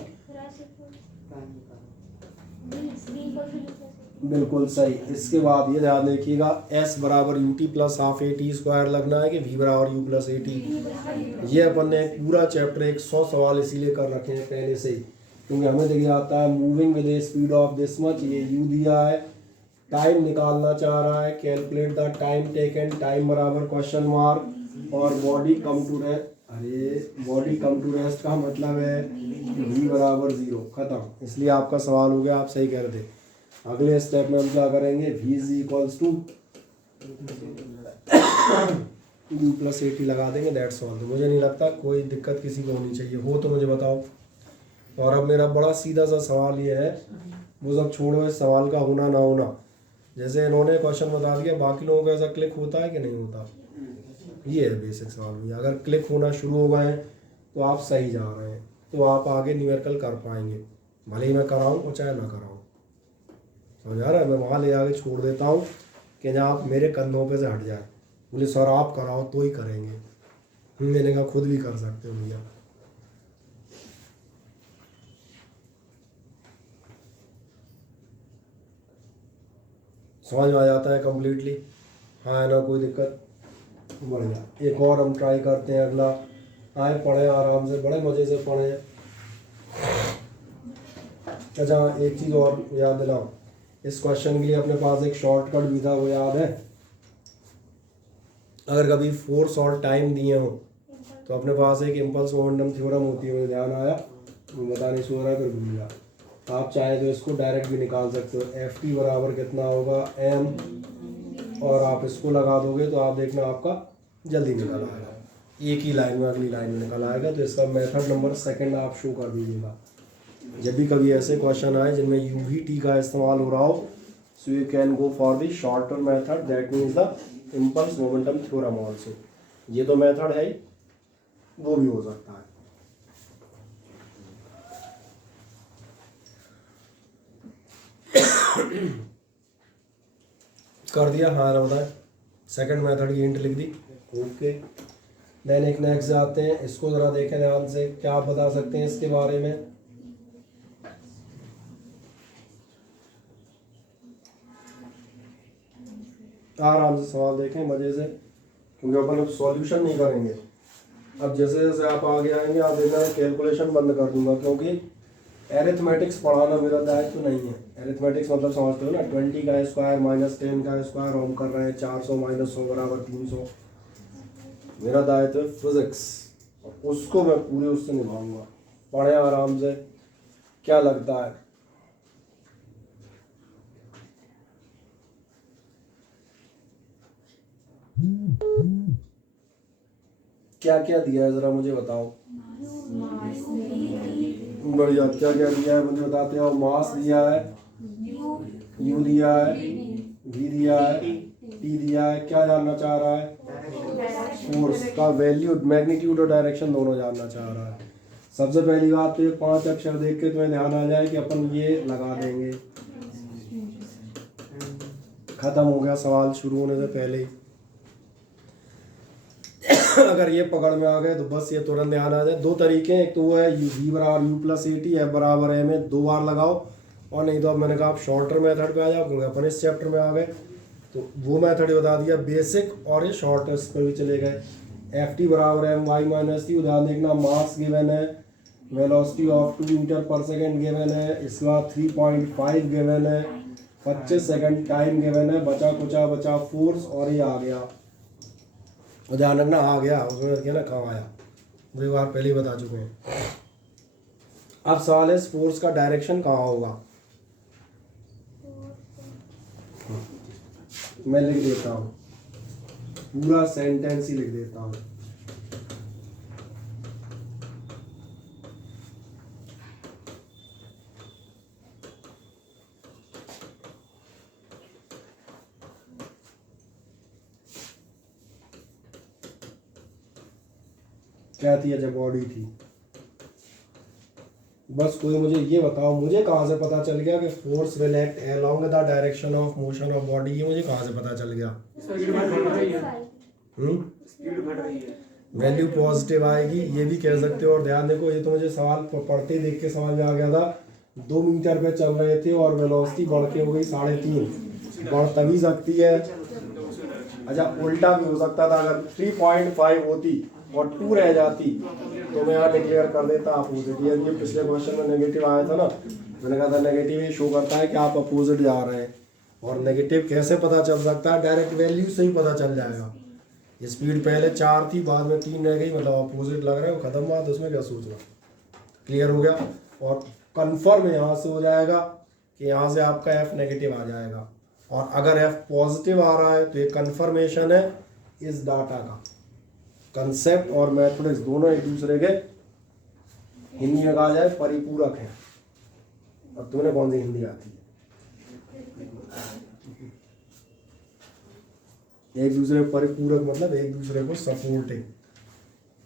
बिल्कुल सही। इसके बाद ये ध्यान रखिएगा, एस बराबर U T plus half A T square लगना है कि वी बराबर यू प्लस ए टी। ये अपन ने पूरा चैप्टर 100 सवाल इसीलिए कर रखे हैं पहले से ही, क्योंकि हमें दिख जाता है moving with a speed of this much, ये यू दिया है, टाइम निकालना चाह रहा है, calculate the time taken, time बराबर क्वेश्चन मार्क, और बॉडी कम टू रेस्ट, अरे बॉडी कम टू रेस्ट का मतलब है v बराबर 0, खत्म। इसलिए आपका सवाल हो गया, आप सही कह रहे थे। अगले स्टेप में हम क्या करेंगे, v is equals to u plus A T लगा देंगे, दैट्स ऑल। मुझे नहीं लगता कोई दिक्कत किसी को होनी चाहिए, हो तो मुझे बताओ। और अब मेरा बड़ा सीधा सा सवाल ये है, वो सब छोड़ो इस सवाल का होना ना होना, जैसे इन्होंने क्वेश्चन बता दिया, बाकी लोगों को ऐसा क्लिक होता है कि नहीं होता, ये है बेसिक सवाल भैया। अगर क्लिक होना शुरू हो गए हैं तो आप सही जा रहे हैं, तो आप आगे न्यूमेरिकल कर पाएंगे, भले ही मैं कराऊँ और चाहे ना कराऊँ, समझ आ रहा है? मैं वहाँ ले आके छोड़ देता हूँ कि जहाँ आप मेरे कंधों पे से हट जाए, बोले सर आप कराओ तो ही करेंगे, मैंने कहा खुद भी कर सकते हो भैया। समझ में आ जाता है कम्प्लीटली? हाँ है ना, कोई दिक्कत? बढ़िया। एक और हम ट्राई करते हैं अगला, आए पढ़ें आराम से, बड़े मज़े से पढ़ें। अच्छा एक चीज़ और याद दिलाओ, इस क्वेश्चन के लिए अपने पास एक शॉर्टकट भी था, वो याद है? अगर कभी फोर्स और टाइम दिए हो तो अपने पास एक इम्पल्स मोमेंटम थ्योरम होती है, मुझे ध्यान आया, बता नहीं सो रहा है फिर भूल गया। आप चाहे तो इसको डायरेक्ट भी निकाल सकते हो, एफ टी बराबर कितना होगा एम, और आप इसको लगा दोगे तो आप देखना आपका जल्दी निकल आएगा, एक ही लाइन में अगली लाइन में निकल आएगा। तो इसका मेथड नंबर 2 आप शो कर दीजिएगा। जब भी कभी ऐसे क्वेश्चन आए जिनमें यू वी टी का इस्तेमाल हो रहा हो, so you can go for the shorter method, that means the impulse momentum theorem also. ये तो मेथड है ही, वो भी हो सकता है। कर दिया? हाँ ना बताएं। सेकंड मेथड की हिंट लिख दी, ओके। देन एक नेक्स्ट आते हैं, इसको ज़रा देखें ध्यान से, क्या आप बता सकते हैं इसके बारे में? आराम से सवाल देखें मज़े से, क्योंकि अपन अब सॉल्यूशन नहीं करेंगे। अब जैसे जैसे आप आगे आएंगे आप देखना मैं कैलकुलेशन बंद कर दूंगा, क्योंकि एरिथमेटिक्स पढ़ाना मेरा दायित्व तो नहीं है। एरिथमेटिक्स मतलब समझते हो ना, 20 का स्क्वायर माइनस 10 का स्क्वायर, हम कर रहे हैं 400 माइनस 100 बराबर 300। मेरा दायित्व है फिजिक्स, उसको मैं पूरे उससे निभाऊंगा। पढ़े आराम से। क्या लगता है? क्या क्या दिया है जरा मुझे बताओ। बढ़िया, क्या क्या दिया है मुझे बताते हो। मास दिया है, यू दिया है, वी दिया है, टी दिया है। क्या जानना चाह रहा है? फोर्स का वैल्यू, मैग्नीट्यूड और डायरेक्शन दोनों जानना चाह रहा है। सबसे पहली बात तो ये 5 अक्षर देख के तुम्हें ध्यान आ जाए कि अपन ये लगा देंगे, खत्म हो गया सवाल शुरू होने से पहले ही। अगर ये पकड़ में आ गए तो बस ये तुरंत ध्यान आ जाए। दो तरीके हैं, एक तो वो है v बराबर u plus A T, F बराबर m में 2 बार लगाओ, और नहीं तो अब मैंने कहा आप शॉर्टर मेथड पे आ जाओ क्योंकि अपन इस चैप्टर में आ गए तो वो मेथड बता दिया बेसिक, और ये शॉर्टेस्ट पे भी चले गए। एफ टी बराबर एम वाई माइनस टी, ध्यान देखना मास गिवन है, velocity of 2 metre per second given है, इसके बाद 3.5 गिवन है, 25 सेकंड टाइम गिवन है, बचा फोर्स, और ये आ गया। ध्यान रखना आ गया, उसमें क्या ना कहाँ आया, मुझे बार पहले ही बता चुके हैं। अब सवाल है फोर्स का डायरेक्शन कहाँ होगा। मैं लिख देता हूँ, पूरा सेंटेंस ही लिख देता हूँ। क्या थी, जब बॉडी थी। बस कोई मुझे ये बताओ, मुझे कहाँ से पता चल गया कि force will act along the direction of motion of body, ये मुझे कहाँ से पता चल गया। वैल्यू पॉजिटिव आएगी, ये भी कह सकते हो। और ध्यान देखो, ये तो मुझे सवाल पढ़ते ही देख के समझ में आ गया था। 2 मीटर पे चल रहे थे और वेलोसिटी बढ़ के हो गई 3.5, बढ़ तभी सकती है। अच्छा, उल्टा भी हो सकता था, अगर 3.5 होती और 2 रह जाती तो मैं यहाँ डिक्लेयर कर देता अपोजिट। ये पिछले क्वेश्चन में नेगेटिव आया था ना, मैंने कहा था नेगेटिव ही शो करता है कि आप अपोजिट जा रहे हैं। और नेगेटिव कैसे पता चल सकता है, डायरेक्ट वैल्यू से ही पता चल जाएगा। स्पीड पहले 4 थी, बाद में 3 रह गई, मतलब अपोजिट लग रहा है, खत्म बात, उसमें क्या सोचना। क्लियर हो गया। और कन्फर्म यहाँ से हो जाएगा कि यहाँ से आपका एफ नेगेटिव आ जाएगा, और अगर एफ पॉजिटिव आ रहा है तो ये कन्फर्मेशन है इस डाटा का। कंसेप्ट और मैथमेटिक्स दोनों एक दूसरे के, हिंदी में कहा जाए परिपूरक है। अब तुम्हें कौन सी हिंदी आती है? एक दूसरे परिपूरक मतलब एक दूसरे को सपोर्टिंग,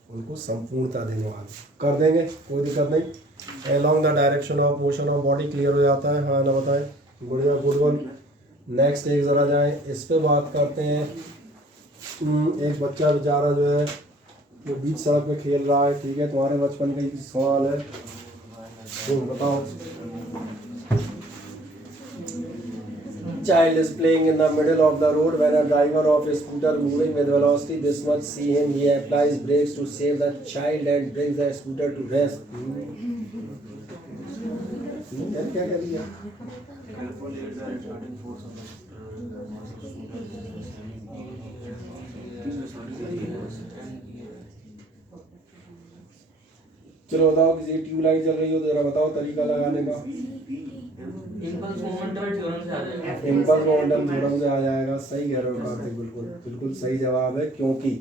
उनको संपूर्णता देने वाले। कर देंगे, कोई दिक्कत नहीं। Along the direction of motion of body clear हो जाता है, हाँ ना बताएं। गुड़िया गुड वन। नेक्स्ट एक जरा जाए, इस पे बात करते हैं। एक बच्चा बेचारा जो है वो बीच सड़क पे खेल रहा है, ठीक है, तुम्हारे बचपन का ही सवाल है, तो बताओ। Child is playing in the middle of the road when a driver of a scooter moving with velocity this much see him. He applies brakes to save the child and brings the scooter to rest. क्या कह दिया? चलो बताओ, किसी ट्यूबलाइट चल रही हो तो जरा बताओ तरीका लगाने का। इम्पल्स मोमेंटम थ्योरम से आ जाएगा। सही कह रहे हो कार्तिक, बिल्कुल बिल्कुल सही जवाब है। क्योंकि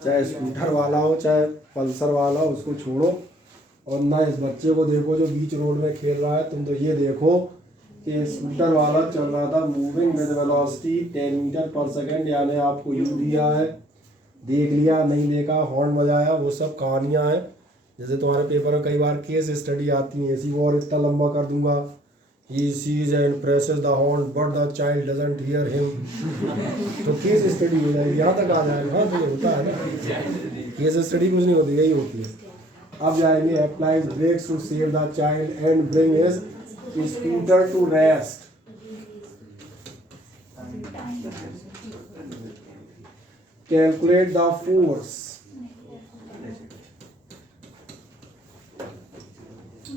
चाहे स्कूटर वाला हो चाहे पल्सर वाला हो, उसको छोड़ो और ना इस बच्चे को देखो जो बीच रोड में खेल रहा है। तुम तो ये देखो कि स्कूटर वाला चल रहा था moving with velocity 10 metre per second, यानी आपको यू दिया है, देख लिया नहीं देखा, हॉर्न बजाया, वो सब कहानियाँ हैं। जैसे तुम्हारे पेपर में कई बार केस स्टडी आती है, इसी को और इतना लंबा कर दूंगा। He sees and presses the horn, but the child doesn't hear him. तो केस स्टडी हो जाएगी, यहाँ तक आ जाएगा। हाँ, तो ये होता है ना, केस स्टडी कुछ नहीं होती, यही होती है। अब जाएंगे applies brakes to save the child and bring his scooter to rest. Calculate the force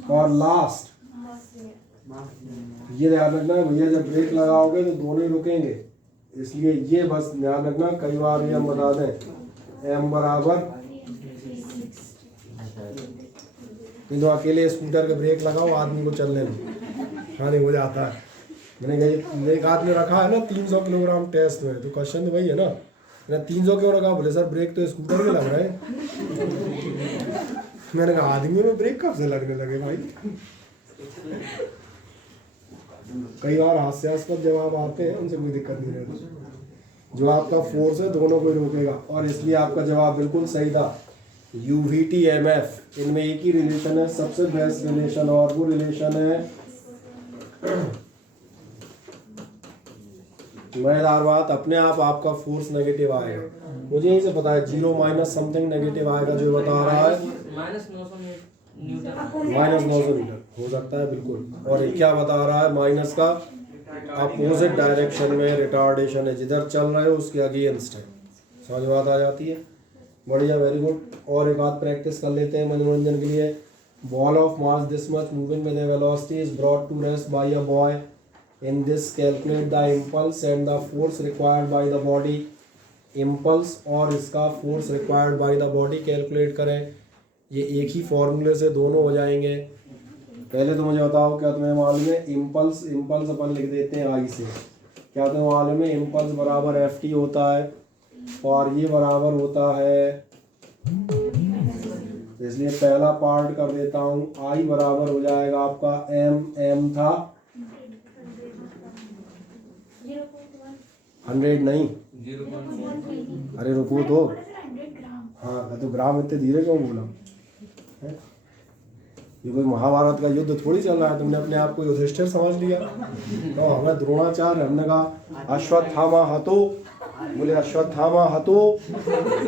और लास्ट ये ध्यान रखना भैया, जब ब्रेक लगाओगे तो दोनों ही रुकेंगे, इसलिए ये बस ध्यान रखना। कई बार ये हम बता दें, एम बराबर, नहीं तो अकेले स्कूटर के ब्रेक लगाओ, आदमी को चलने में हाँ नहीं हो जाता है। मैंने एक आदमी रखा है ना 300 किलोग्राम टेस्ट में, तो क्वेश्चन तो वही है ना, मैंने 300 क्यों रखा? बोले सर ब्रेक तो स्कूटर के लग रहे हैं। मैंने कहा आदमी में ब्रेक कब से लगने लगे भाई? कई बार हास्यास्पद जवाब आते हैं, उनसे कोई दिक्कत नहीं रहती। जो आपका फोर्स है दोनों को रोकेगा, और इसलिए आपका जवाब बिल्कुल सही था। यूवीटी एमएफ इनमें एक ही रिलेशन है, सबसे बेस्ट रिलेशन, और वो रिलेशन है मजेदार बात, अपने आप आपका फोर्स नेगेटिव आएगा। मुझे यहीं से पता है 0 माइनस समथिंग नेगेटिव आएगा, जो बता रहा है -900 न्यूटन हो सकता है बिल्कुल। और ये क्या बता रहा है, माइनस का अपोजिट डायरेक्शन में रिटार्डेशन है, जिधर चल रहे हो उसके अगेंस्ट है। समझ बात आ जाती है, बढ़िया, वेरी गुड। और एक बात प्रैक्टिस कर लेते हैं मनोरंजन के लिए। Ball of mass this much moving with a velocity is brought to rest by a boy. In this calculate the impulse and the force required by the body. Impulse और इसका force required by the body calculate करें। ये एक ही फॉर्मूले से दोनों हो जाएंगे। पहले तो मुझे बताओ क्या तुम्हें मालूम है, इम्पल्स अपन लिख देते हैं आई से। क्या तुम्हें मालूम है, इम्पल्स बराबर एफ टी होता है और ये बराबर होता है, इसलिए पहला पार्ट कर देता हूँ। आई बराबर हो जाएगा आपका एम था 100 नहीं, अरे रुको तो, हाँ तो ग्राम इतने धीरे क्यों बोला है? ये कोई महाभारत का युद्ध थोड़ी चल रहा है, तुमने अपने आप को युधिष्ठिर समझ लिया। तो हमें द्रोणाचार्य, हमने कहा अश्वत्थामा हतो, बोले अश्वत्थामा हतो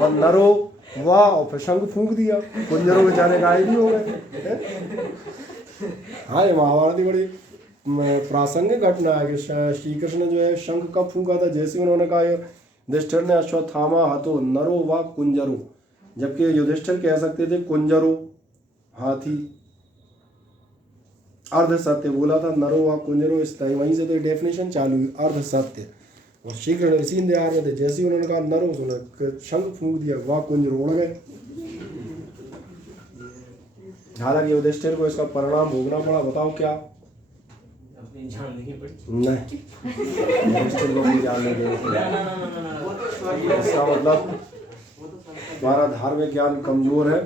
और नरो वाह, और फिर शंख फूंक दिया, कुंजरों बेचारे गायब ही हो गए। हाँ, ये महाभारत की बड़ी प्रासंगिक घटना है कि श्री कृष्ण जो है शंख कब फूंका था, जैसे उन्होंने कहा युधिष्ठिर ने अश्वत्थामा हतो नरो व कुंजरो, जबकि युधिष्ठिर कह सकते थे कुंजरो हाथी। अर्ध सत्य बोला था, नरो व कुंजरो, इस तरह वहीं से तो डेफिनेशन चालू हुई, अर्ध सत्य। और श्री कृष्ण इसी इंतजार में थे, जैसे ही उन्होंने कहा नरो, सुना शंख फूंक दिया, वाह कुंजरो उड़ गए। हालांकि युधिष्ठिर को इसका परिणाम भोगना पड़ा, बताओ क्या? नहीं, युधिष्ठिर को अपनी जान नहीं दी। इसका मतलब तुम्हारा धार्मिक ज्ञान कमजोर है।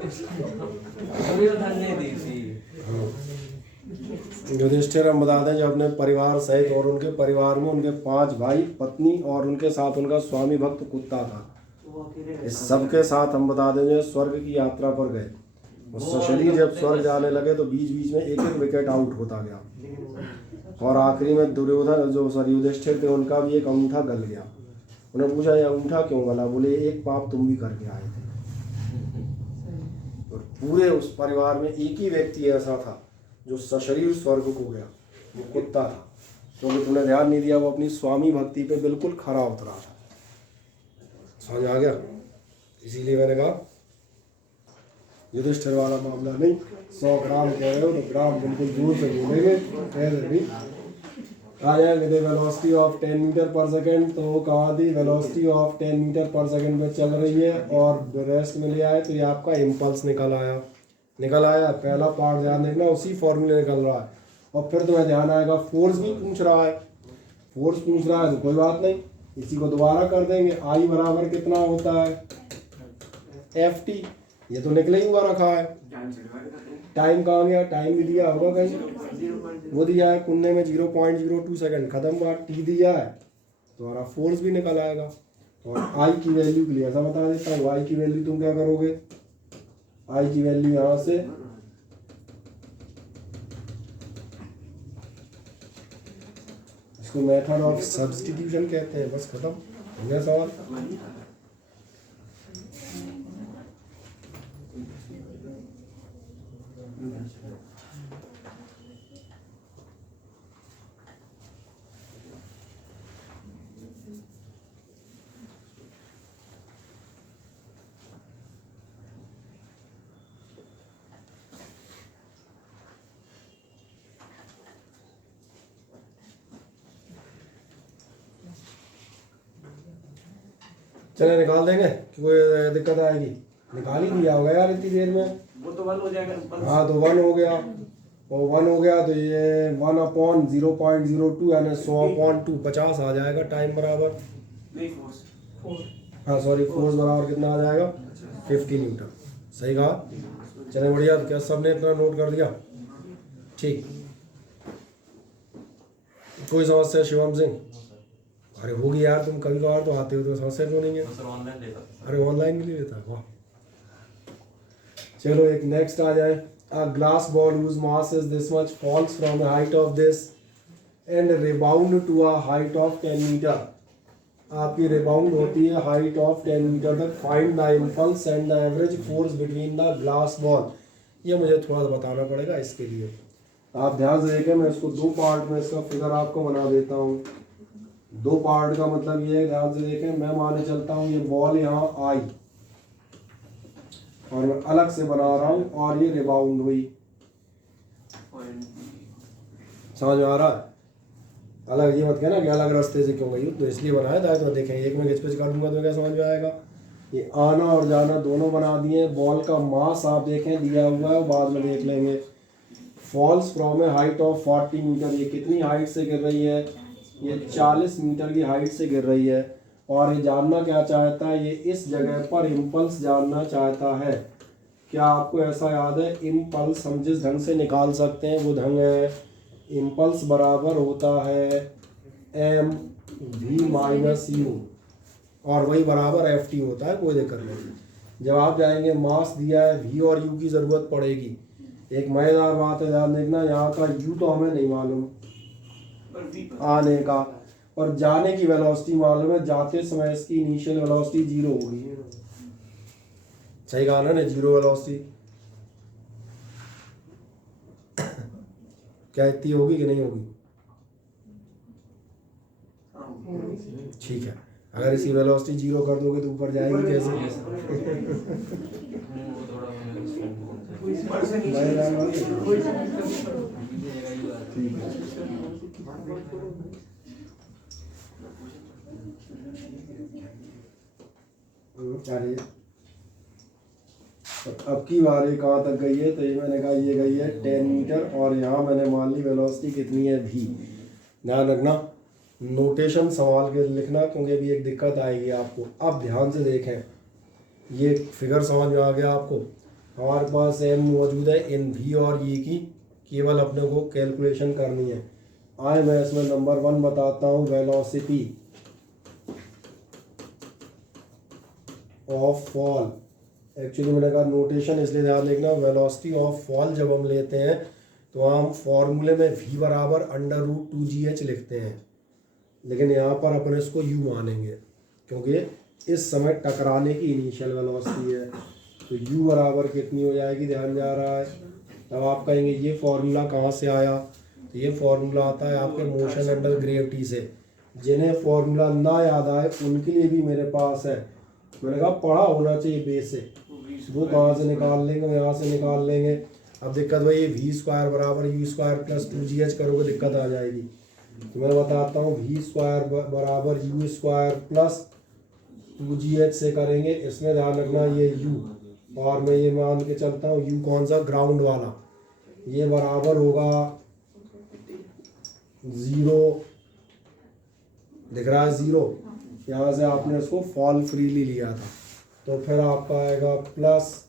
युधिष्ठिर हम बता दें, जब अपने परिवार सहित और उनके परिवार में उनके 5 भाई, पत्नी और उनके साथ उनका स्वामी भक्त कुत्ता था, इस सब के साथ हम बता दें स्वर्ग की यात्रा पर गए। शरीर जब स्वर्ग जाने लगे तो बीच बीच में एक एक विकेट आउट होता गया, और आखिरी में दुर्योधन जो युधिष्ठिर थे उनका भी एक अंगूठा गल गया। उन्होंने पूछा ये अंगूठा क्यों गला? बोले एक पाप तुम भी करके आए थे। और पूरे उस परिवार में एक ही व्यक्ति ऐसा था जो सशरीर स्वर्ग को गया, वो कुत्ता था, क्योंकि तुमने ध्यान नहीं दिया, वो अपनी स्वामी भक्ति पे बिल्कुल खरा उतरा था। समझ आ गया? इसीलिए मैंने कहा युधिष्ठिर वाला मामला नहीं। 100 ग्राम कह रहे हो तो ग्राम बिल्कुल दूर से बोलेंगे, भी आ जाएंगे। Velocity of 10 metre per second, तो कहा थी velocity of 10 metre per second पे चल रही है, और रेस्ट में ले आए तो ये आपका इम्पल्स निकल आया। पहला पार्ट ध्यान देखना, उसी फॉर्मूले निकल रहा है। और फिर तुम्हें ध्यान आएगा फोर्स भी पूछ रहा है, तो कोई बात नहीं, इसी को दोबारा कर देंगे। आई बराबर कितना होता है एफ टी, ये तो निकले ही हुआ रखा है। टाइम कहाँ गया? टाइम भी दिया होगा कहीं, वो दिया है कुंडे में 0.02 सेकंड, खत्म बात। टी दिया है तो हमारा फोर्स भी निकल आएगा। और आई की वैल्यू के लिए ऐसा बता देता हूँ, आई की वैल्यू तुम क्या करोगे? आई की वैल्यू यहाँ से इसको मेथड ऑफ सब्स्टिट्यूशन कहते हैं। बस खत्म हो गया सवाल। चले निकाल देंगे कि कोई दिक्कत आएगी? निकाल ही दिया होगा यार इतनी देर में। वो तो 1 हो जाएगा। हाँ तो 1 हो गया, और 1 हो गया तो ये 1/0.02 यानी 100/2 50 आ जाएगा टाइम बराबर। हाँ सॉरी, फोर्स बराबर कितना आ जाएगा? 50 न्यूटन। सही कहा। चले बढ़िया, तो क्या सबने इतना नोट कर दिया? ठीक, कोई समस्या शिवम सिंह? अरे होगी यार, तुम कभी कभार तो आते हो, तो समस्या क्यों नहीं है? अरे ऑनलाइन भी नहीं देता। वाह, चलो एक नेक्स्ट आ जाए। A glass ball whose mass is this much falls from a height of this and rebound to a height of 10 meter. आपकी रिबाउंड होती है हाइट ऑफ 10 मीटर तक। Find the impulse and the average force between the glass ball. ये मुझे थोड़ा सा बताना पड़ेगा, इसके लिए आप ध्यान से देखें। मैं इसको दो पार्ट में इसका फिगर आपको बना देता हूँ। दो पार्ट का मतलब ये है, ध्यान से देखें। मैं माने चलता हूँ ये बॉल यहाँ आई और मैं अलग से बना रहा हूँ और ये रिबाउंड हुई। समझ में आ रहा है? अलग ये मत कहना कि अलग रास्ते से क्यों गई, तो इसलिए बनाया था। तो देखें एक में खिंच काटूंगा तो क्या समझ में आएगा। ये आना और जाना दोनों बना दिए। बॉल का मास आप देखें दिया हुआ है, बाद में देख लेंगे। Falls from a height of 40 metre. ये कितनी हाइट से गिर रही है? ये 40 मीटर की हाइट से गिर रही है। और ये जानना क्या चाहता है? ये इस जगह पर इम्पल्स जानना चाहता है। क्या आपको ऐसा याद है? इम्पल्स हम जिस ढंग से निकाल सकते हैं वो ढंग है, इम्पल्स बराबर होता है एम वी माइनस यू, और वही बराबर एफ टी होता है। कोई दिक्कत नहीं। जब आप जाएंगे मास दिया है, वी और यू की ज़रूरत पड़ेगी। एक मज़ेदार बात है, ध्यान देखना, यहाँ का यू तो हमें नहीं मालूम आने का, और जाने की वेलोसिटी मालूम है। जाते समय इसकी इनिशियल वेलोसिटी 0 होगी। सही कहा ना, 0 वेलोसिटी। क्या इतनी होगी कि नहीं होगी? ठीक है। अगर इसी वेलोसिटी 0 कर दोगे तो ऊपर जाएगी कैसे? ठीक है। अरे अब की बार ये कहाँ तक गई है? तो ये मैंने कहा ये गई है 10 मीटर, और यहाँ मैंने मान ली वेलोसिटी कितनी है? v। ध्यान रखना, नोटेशन संभाल के लिखना, क्योंकि अभी एक दिक्कत आएगी आपको। अब ध्यान से देखें, ये फिगर समझ में आ गया आपको? हमारे पास m मौजूद है इन v और e की, केवल अपने को कैलकुलेशन करनी है। आए मैं इसमें नंबर 1 बताता हूँ, वेलोसिटी ऑफ फॉल। एक्चुअली मैंने कहा नोटेशन, इसलिए ध्यान देखना। वेलोसिटी ऑफ फॉल जब हम लेते हैं तो हम फॉर्मूले में v बराबर √2gh लिखते हैं, लेकिन यहाँ पर अपन इसको u मानेंगे क्योंकि इस समय टकराने की इनिशियल वेलोसिटी है। तो u बराबर कितनी हो जाएगी? ध्यान जा रहा है? अब आप कहेंगे ये फॉर्मूला कहाँ से आया? तो ये फॉर्मूला आता है आपके मोशन अंडर ग्रेविटी से। जिन्हें फॉर्मूला ना याद आए उनके लिए भी मेरे पास है। मैंने कहा पढ़ा होना चाहिए बेसिक। वो कहाँ से निकाल लेंगे? यहाँ से निकाल लेंगे। अब दिक्कत भाई, ये वी स्क्वायर बराबर यू स्क्वायर प्लस 2gh करोगे दिक्कत आ जाएगी। तो मैं बताता हूँ, वी स्क्वायर बराबर यू स्क्वायर प्लस 2gh से करेंगे। इसमें ध्यान रखना ये u, और मैं ये मान के चलता हूँ u कौन सा? ग्राउंड वाला। ये बराबर होगा 0, दिख रहा है 0। यहाँ से आपने उसको फॉल फ्रीली लिया था, तो फिर आपका आएगा प्लस,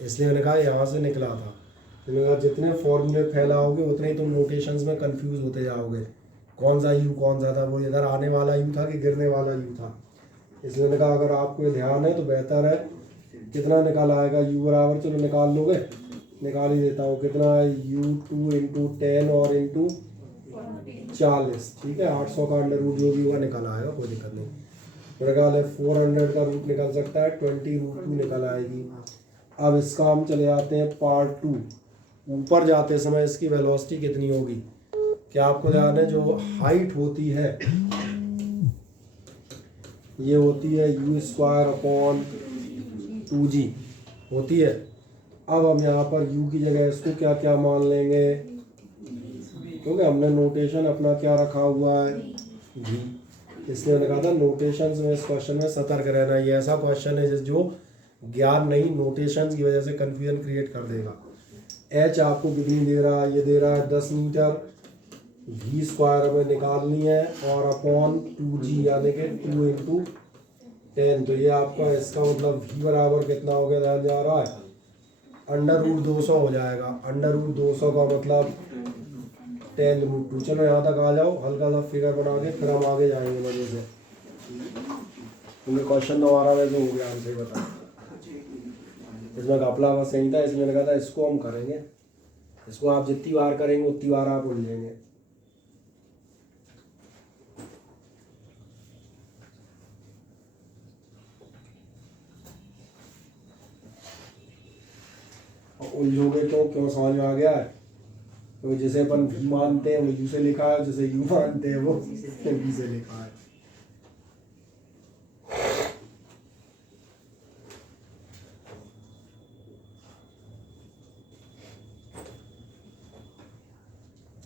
इसलिए मैंने कहा यहाँ से निकला था। तो मैंने कहा जितने फॉर्मूले फैलाओगे उतने ही तुम नोटेशंस में कंफ्यूज होते जाओगे, कौन सा यू कौन सा था, वो इधर आने वाला यू था कि गिरने वाला यू था। इसलिए मैंने कहा अगर आपको ध्यान है तो बेहतर है। कितना निकाल आएगा? यू बराबर, चलो निकाल लोगे, निकाल ही देता हूँ। कितना है? u2 × 10 और × 40। ठीक है, 800 का अंडर रूट जो भी होगा निकल आएगा, कोई दिक्कत नहीं। मेरा ख्याल है 400 का रूट निकल सकता है, 20√2 निकल आएगी। अब इसका हम चले जाते हैं पार्ट 2। ऊपर जाते समय इसकी वेलोसिटी कितनी होगी? क्या आपको ध्यान है? जो हाइट होती है ये होती है u²/2g होती है। अब हम यहाँ पर u की जगह इसको क्या क्या मान लेंगे? क्योंकि हमने नोटेशन अपना क्या रखा हुआ है? v। इसलिए मैंने कहा था नोटेशंस में इस क्वेश्चन में सतर्क रहना। ये ऐसा क्वेश्चन है जो ज्ञान नहीं, नोटेशंस की वजह से कंफ्यूजन क्रिएट कर देगा। h आपको कितनी दे रहा है? ये दे रहा है 10 मीटर। v स्क्वायर हमें निकालनी है और अपॉन 2g यानी कि 2 × 10। तो ये आपका इसका मतलब v बराबर कितना हो गया? ध्यान जा रहा है? √200 हो जाएगा। √200 का मतलब 10√2। चलो यहाँ तक आ जाओ, हल्का सा फिगर बना के फिर हम आगे जाएंगे मजे से। क्योंकि क्वेश्चन तो हमारा वैसे हो गया, हमसे बता। इसमें घपला बस सही था, इसलिए मैंने कहा था इसको हम करेंगे। इसको आप जितनी बार करेंगे उतनी बार आप उलझेंगे। उलझोगे क्यों, क्यों समझ में आ गया है? तो जिसे अपन v मानते हैं वो u से लिखा है, जिसे u मानते हैं वो v से लिखा है।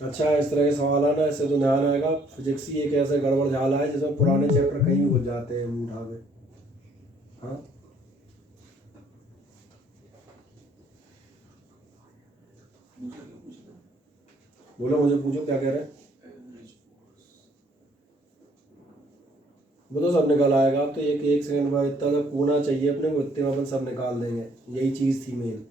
अच्छा, इस तरह के सवाल आना, इससे तो ध्यान आएगा। फिजिक्स ही एक ऐसा गड़बड़ झाला है जिसमें पुराने चैप्टर कहीं भी भूल जाते हैं मुंह उठा के। हाँ, बोलो, मुझे पूछो क्या कह रहे हैं। वो तो सब निकल आएगा। तो एक सेकंड बाद इतना तक होना चाहिए अपने को, इतने में अपन सब निकाल देंगे। यही चीज़ थी मेन।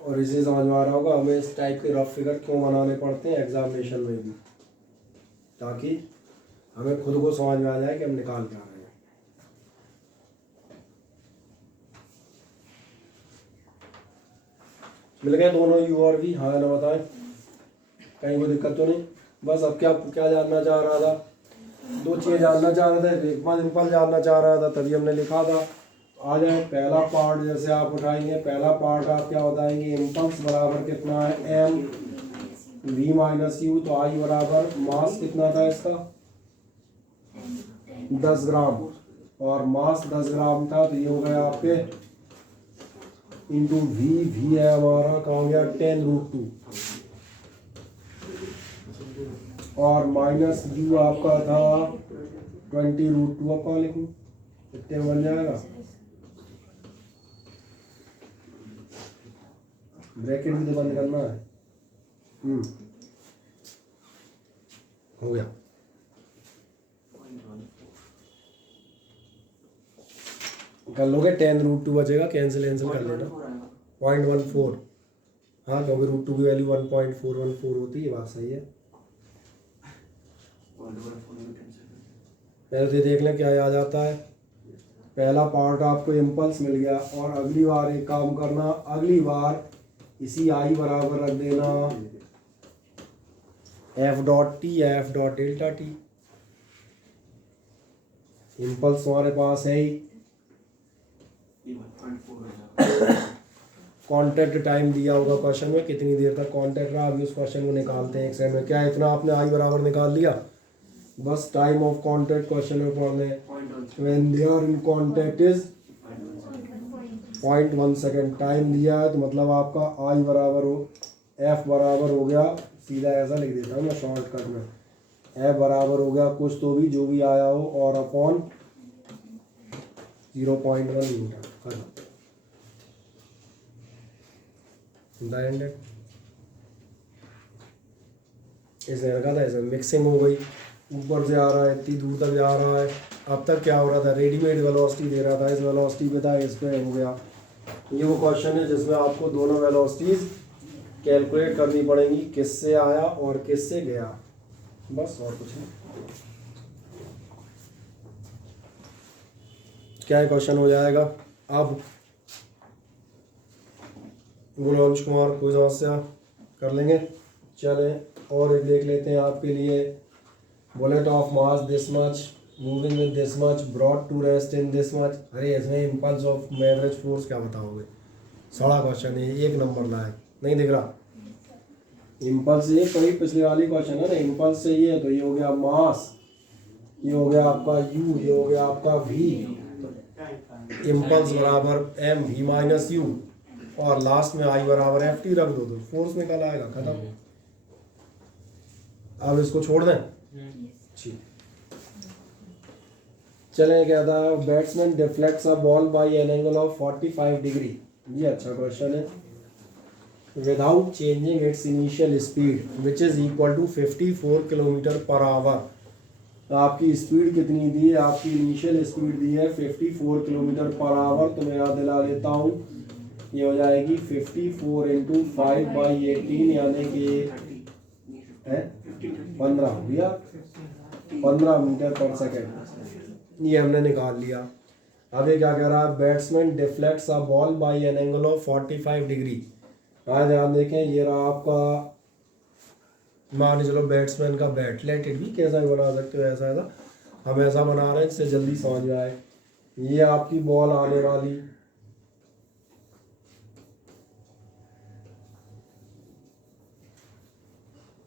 और इसे समझ में आ रहा होगा हमें इस टाइप के रफ फिगर क्यों बनाने पड़ते हैं एग्जामिनेशन में भी, ताकि हमें खुद को समझ में आ जाए कि हम निकाल क्या रहे हैं। मिल गए दोनों यू और वी? हाँ ना, बताएं, कहीं कोई दिक्कत तो नहीं? बस अब क्या क्या जानना चाह रहा था? दो चीज़ें जानना चाह रहा था, एक बार सिंपल जानना चाह रहा था, तभी हमने लिखा था। आ जाए पहला पार्ट, जैसे आप उठाएंगे पहला पार्ट आप क्या बताएंगे, इम्पल्स बराबर कितना है एम वी माइनस यू। तो आई बराबर मास कितना था इसका 10 ग्राम, और मास 10 ग्राम था, तो ये हो गया आपके इंटू वी है हमारा कहाँ हो गया 10√2, और माइनस यू आपका था 20√2। अब कहाँ लिखूँ, कितने में बन जाएगा? ब्रैकेट भी तो बंद करना है। हो गया। कर लोगे, 10√2 बचेगा, कैंसिल कर लेना 0.14। हाँ, क्योंकि √2 की वैल्यू 1.414 होती है, बात सही है। पहले तो देख लें क्या आ जाता है। पहला पार्ट आपको इम्पल्स मिल गया, और अगली बार एक काम करना, अगली बार इसी आई बराबर रख देना F dot T, F dot delta T. Impulse हमारे पास है ही। कॉन्टैक्ट टाइम दिया होगा क्वेश्चन में, कितनी देर तक कॉन्टैक्ट रहा, अभी उस क्वेश्चन को निकालते हैं एक सेकंड में। क्या इतना आपने आई बराबर निकाल लिया? बस टाइम ऑफ कॉन्टैक्ट क्वेश्चन में पढ़ने, when they are in contact is 0.1 second time दिया है, तो मतलब आपका आई बराबर हो एफ बराबर हो गया, सीधा ऐसा लिख देता हूँ मैं शॉर्टकट में, एफ बराबर हो गया कुछ तो भी जो भी आया हो, और अपॉन 0.1 न्यूटन। इसने रखा था, इसमें मिक्सिंग हो गई, ऊपर से आ रहा है, इतनी दूर तक जा रहा है। अब तक क्या हो रहा था, रेडीमेड वेलोसिटी दे रहा था, इस वेलोसिटी पे था, इस पे हो गया। ये वो क्वेश्चन है जिसमें आपको दोनों वेलोसिटीज कैलकुलेट करनी पड़ेंगी, किससे आया और किससे गया, बस और कुछ नहीं। क्या क्वेश्चन हो जाएगा अब? बोलो अंश कुमार, कोई समस्या? कर लेंगे, चले और एक देख लेते हैं आपके लिए। Bullet of mass this much, moving with this much, brought to rest in this much. अरे इसमें इम्पल्स ऑफ एवरेज फोर्स क्या बताओगे? सड़ा क्वेश्चन है, एक नंबर लायक नहीं दिख रहा। इम्पल्स ये कभी पिछले वाली क्वेश्चन है ना, इम्पल्स चाहिए तो ये हो गया मास, ये हो गया आपका u, ये हो गया आपका v। इम्पल्स बराबर एम वी माइनस यू, और लास्ट में आई बराबर एफ टी रख दो तो फोर्स निकल आएगा, खत्म। अब इसको छोड़ दें, ठीक। चलें, क्या था, batsman deflects a ball by an angle of 45 degree. ये अच्छा क्वेश्चन है। Without changing its initial speed which is equal to 54 kilometre per hour. आपकी स्पीड कितनी दी है? आपकी इनिशियल स्पीड दी है 54 किलोमीटर पर आवर। तो मैं याद दिला देता हूँ, ये हो जाएगी 54 इंटू 5/18, यानी कि 15 हो गया, 15 मीटर पर सेकेंड। ये हमने निकाल लिया। अब ये क्या कह रहा है, batsman deflects a ball by an angle of 45 degree. यहाँ ध्यान देखें, ये रहा आपका, मान चलो बैट्समैन का बैट, लेट इट भी कैसा भी बना सकते हो, ऐसा ऐसा हम ऐसा बना रहे हैं इससे जल्दी समझ में आए। ये आपकी बॉल आने वाली,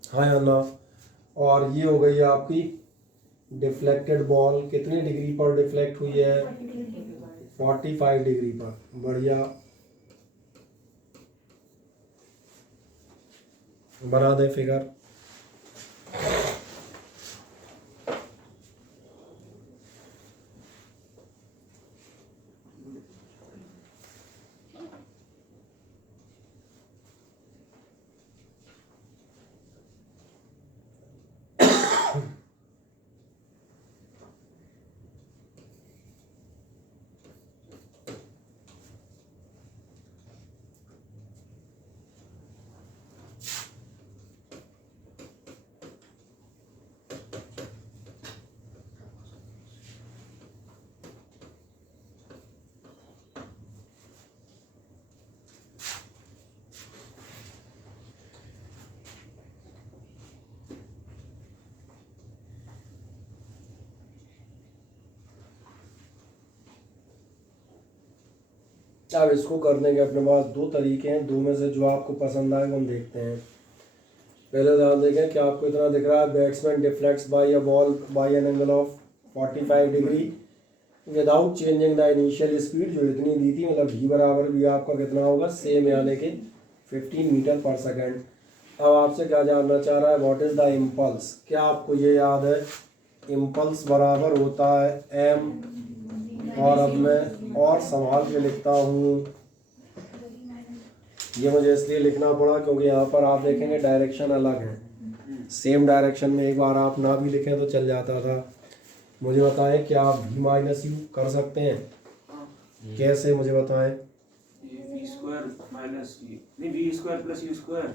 हाँ या ना, और ये हो गई आपकी डिफ्लेक्टेड बॉल, कितनी डिग्री पर डिफ्लेक्ट हुई है, 45 डिग्री पर। बढ़िया, बना दे फिगर। अब इसको करने के अपने पास दो तरीके हैं, दो में से जो आपको पसंद आए वो हम देखते हैं। पहले ध्यान देखें कि आपको इतना दिख रहा है, batsman deflects by a ball by an angle of 45 degree without changing the initial speed, जो इतनी दी थी, मतलब v बराबर भी आपका कितना होगा, सेम यानी कि 15 मीटर पर सेकेंड। अब आपसे क्या जानना चाह रहा है, व्हाट इज द इम्पल्स। क्या आपको ये याद है, इम्पल्स बराबर होता है m, और अब मैं और संभाल के लिखता हूँ, ये मुझे इसलिए लिखना पड़ा क्योंकि यहाँ पर आप देखेंगे डायरेक्शन अलग है। सेम डायरेक्शन में एक बार आप ना भी लिखें तो चल जाता था। मुझे बताएं क्या आप v माइनस यू कर सकते हैं, कैसे मुझे बताएं। v स्क्वायर माइनस नहीं v square plus u square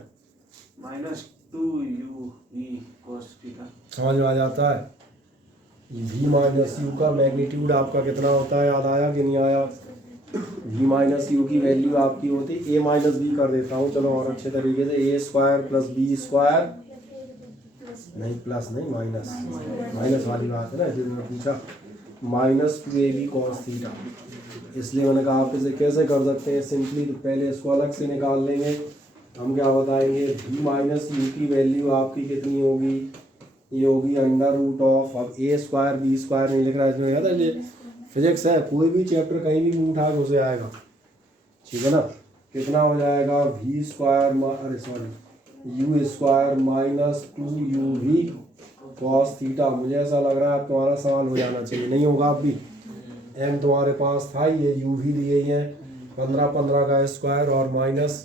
minus 2u v cos theta, समझ में आ जाता है। v माइनस यू का मैग्नीट्यूड आपका कितना होता है, याद आया कि नहीं आया। v माइनस यू की वैल्यू आपकी होती है a माइनस बी, कर देता हूँ चलो और अच्छे तरीके से, a square plus B square, नहीं प्लस नहीं माइनस, माइनस वाली बात है ना, इसलिए मैंने पूछा, माइनस 2ab cos थीटा। इसलिए मैंने कहा आप इसे कैसे कर सकते हैं सिंपली, तो पहले इसको अलग से निकाल लेंगे। हम क्या बताएंगे, v माइनस यू की वैल्यू आपकी कितनी होगी, ये होगी अंडर रूट ऑफ, अब ए स्क्वायर बी स्क्वायर नहीं लिख रहा है इसमें, कहता है ये फिजिक्स है, कोई भी चैप्टर कहीं भी मुंह उठा के उसे आएगा, ठीक है ना। कितना हो जाएगा, v स्क्वायर, अरे sorry you square minus 2uv cos theta. मुझे ऐसा लग रहा है तुम्हारा सवाल हो जाना चाहिए, नहीं होगा अब भी, m तुम्हारे पास था, ये uv दिए ही है 15 का स्क्वायर और माइनस,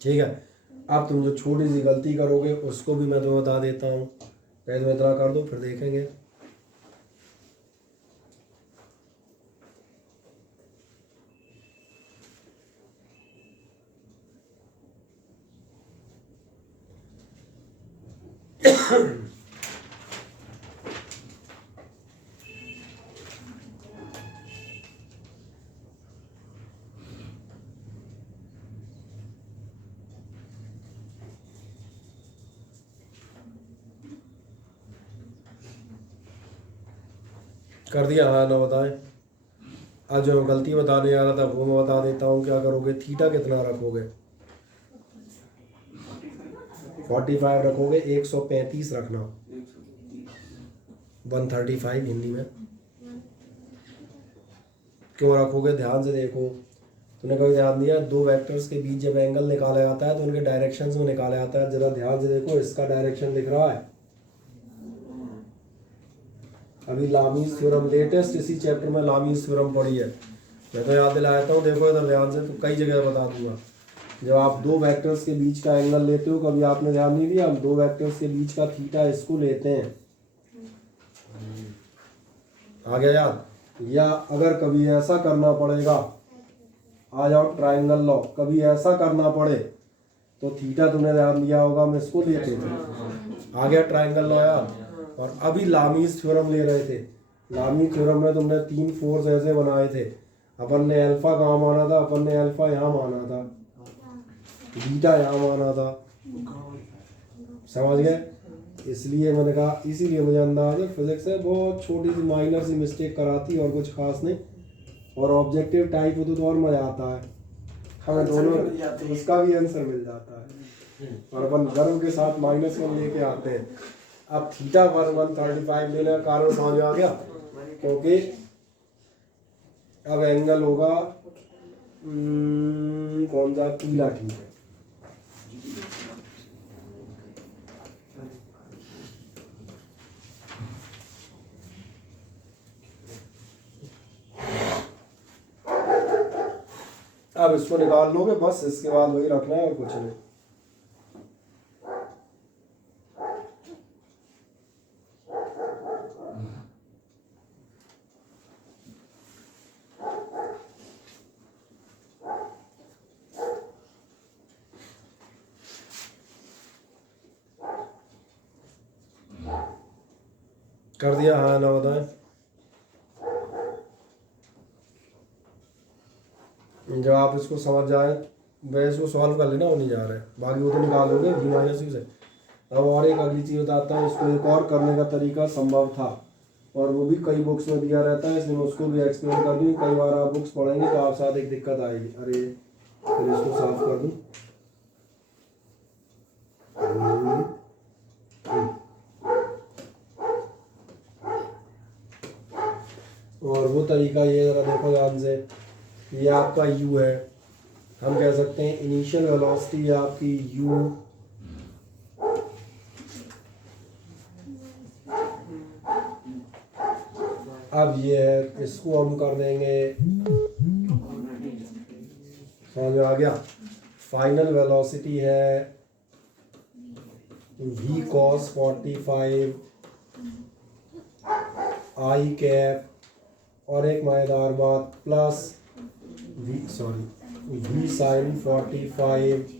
ठीक है। अब तुम जो छोटी सी गलती करोगे उसको भी मैं तुम्हें बता देता हूँ, पहले तुम इतना कर दो फिर देखेंगे। कर दिया, हाँ ना बताएं। आज जो गलती बताने आ रहा था वो मैं बता देता हूँ, क्या करोगे, थीटा कितना रखोगे, 45 रखोगे, 135 रखना, 135 हिंदी में क्यों रखोगे, ध्यान से देखो। तूने कभी ध्यान दिया, दो वेक्टर्स के बीच जब एंगल निकाला जाता है तो उनके डायरेक्शंस में निकाला जाता है, जरा ध्यान से देखो, इसका डायरेक्शन दिख रहा है। अभी लामीज थ्योरम लेटेस्ट इसी चैप्टर में लामीज थ्योरम पढ़ी है, मैं तो याद दिलाता हूँ, देखो इधर ध्यान से, तो कई जगह बता दूंगा। जब आप दो वेक्टर्स के बीच का एंगल लेते हो, कभी आपने ध्यान नहीं दिया, हम दो वेक्टर्स के बीच का थीटा इसको लेते हैं, आ गया याद। या अगर कभी ऐसा करना पड़ेगा, आ जाओ ट्राइंगल लॉ, कभी ऐसा करना पड़े तो थीटा तुमने ध्यान दिया होगा हम इसको लेते थे। आ गया ट्राइंगल लॉ याद। और अभी लामीज थ्योरम ले रहे थे। लामी थ्योरम में तुमने 3 फोर्स ऐसे बनाए थे। अपन ने अल्फा कहाँ माना था, अपन ने अल्फा यहाँ माना था, बीटा यहाँ माना था, समझ गए। इसलिए मैंने कहा, इसीलिए मुझे अंदाज है फिजिक्स है बहुत छोटी सी माइनर सी मिस्टेक कराती और कुछ खास नहीं। और ऑब्जेक्टिव टाइप हो तो और मजा आता है, हमें दोनों उसका भी आंसर मिल जाता है और अपन गर्व के साथ -1 लेके आते हैं। अब थीटा पर 135 लेने का कारण समझ आ गया, क्योंकि अब एंगल होगा कौन सा, पीला, ठीक है। अब इसको निकाल लोगे बस, इसके बाद वही रखना है और कुछ नहीं। कर दिया, हाँ ना बताएं। जब आप इसको समझ जाए, वह इसको सॉल्व कर लेना, वो नहीं जा रहा है, बाकी वो तो निकाल दोगे v - u से। अब और एक अगली चीज़ बताता हूँ, इसको एक और करने का तरीका संभव था और वो भी कई बुक्स में दिया रहता है, इसलिए मैं उसको भी एक्सप्लेन कर दूँ। कई बार आप बुक्स पढ़ेंगे तो आप साथ एक दिक्कत आएगी। अरे फिर इसको साफ कर दूँ। और वो तरीका ये ज़रा देखो ध्यान से, ये आपका u है, हम कह सकते हैं इनिशियल वेलोसिटी है आपकी u, अब ये है, इसको हम कर देंगे, समझ में आ गया। फाइनल वेलोसिटी है v cos 45 i कैप, और एक मज़ेदार बात plus v sin 45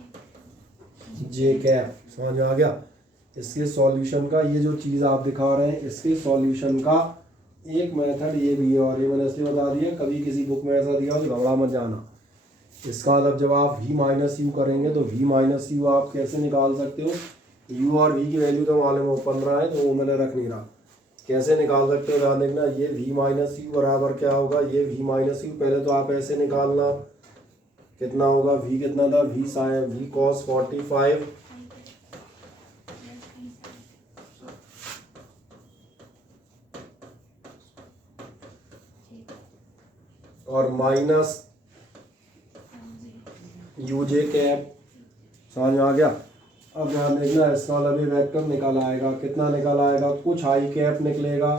j cap, समझ में आ गया। इसके सॉल्यूशन का ये जो चीज़ आप दिखा रहे हैं, इसके सॉल्यूशन का एक मेथड ये भी है, और ये मैंने इसलिए बता दिया, कभी किसी बुक में ऐसा दिया हो तो घबरा मत जाना। इसका मतलब जब आप v - u करेंगे तो v - u आप कैसे निकाल सकते हो, u और v की वैल्यू तो मालूम हो 15 है, तो वो मैंने रख नहीं रहा, कैसे निकाल सकते हो ध्यान देखना। ये v - u बराबर क्या होगा, ये v - u पहले तो आप ऐसे निकालना, कितना होगा, v कितना था, v cos 45 और माइनस uj कैप, समझ में आ गया। अब ध्यान देखना, इसका वाला भी वेक्टर निकल आएगा, कितना निकल आएगा, कुछ आई कैप निकलेगा,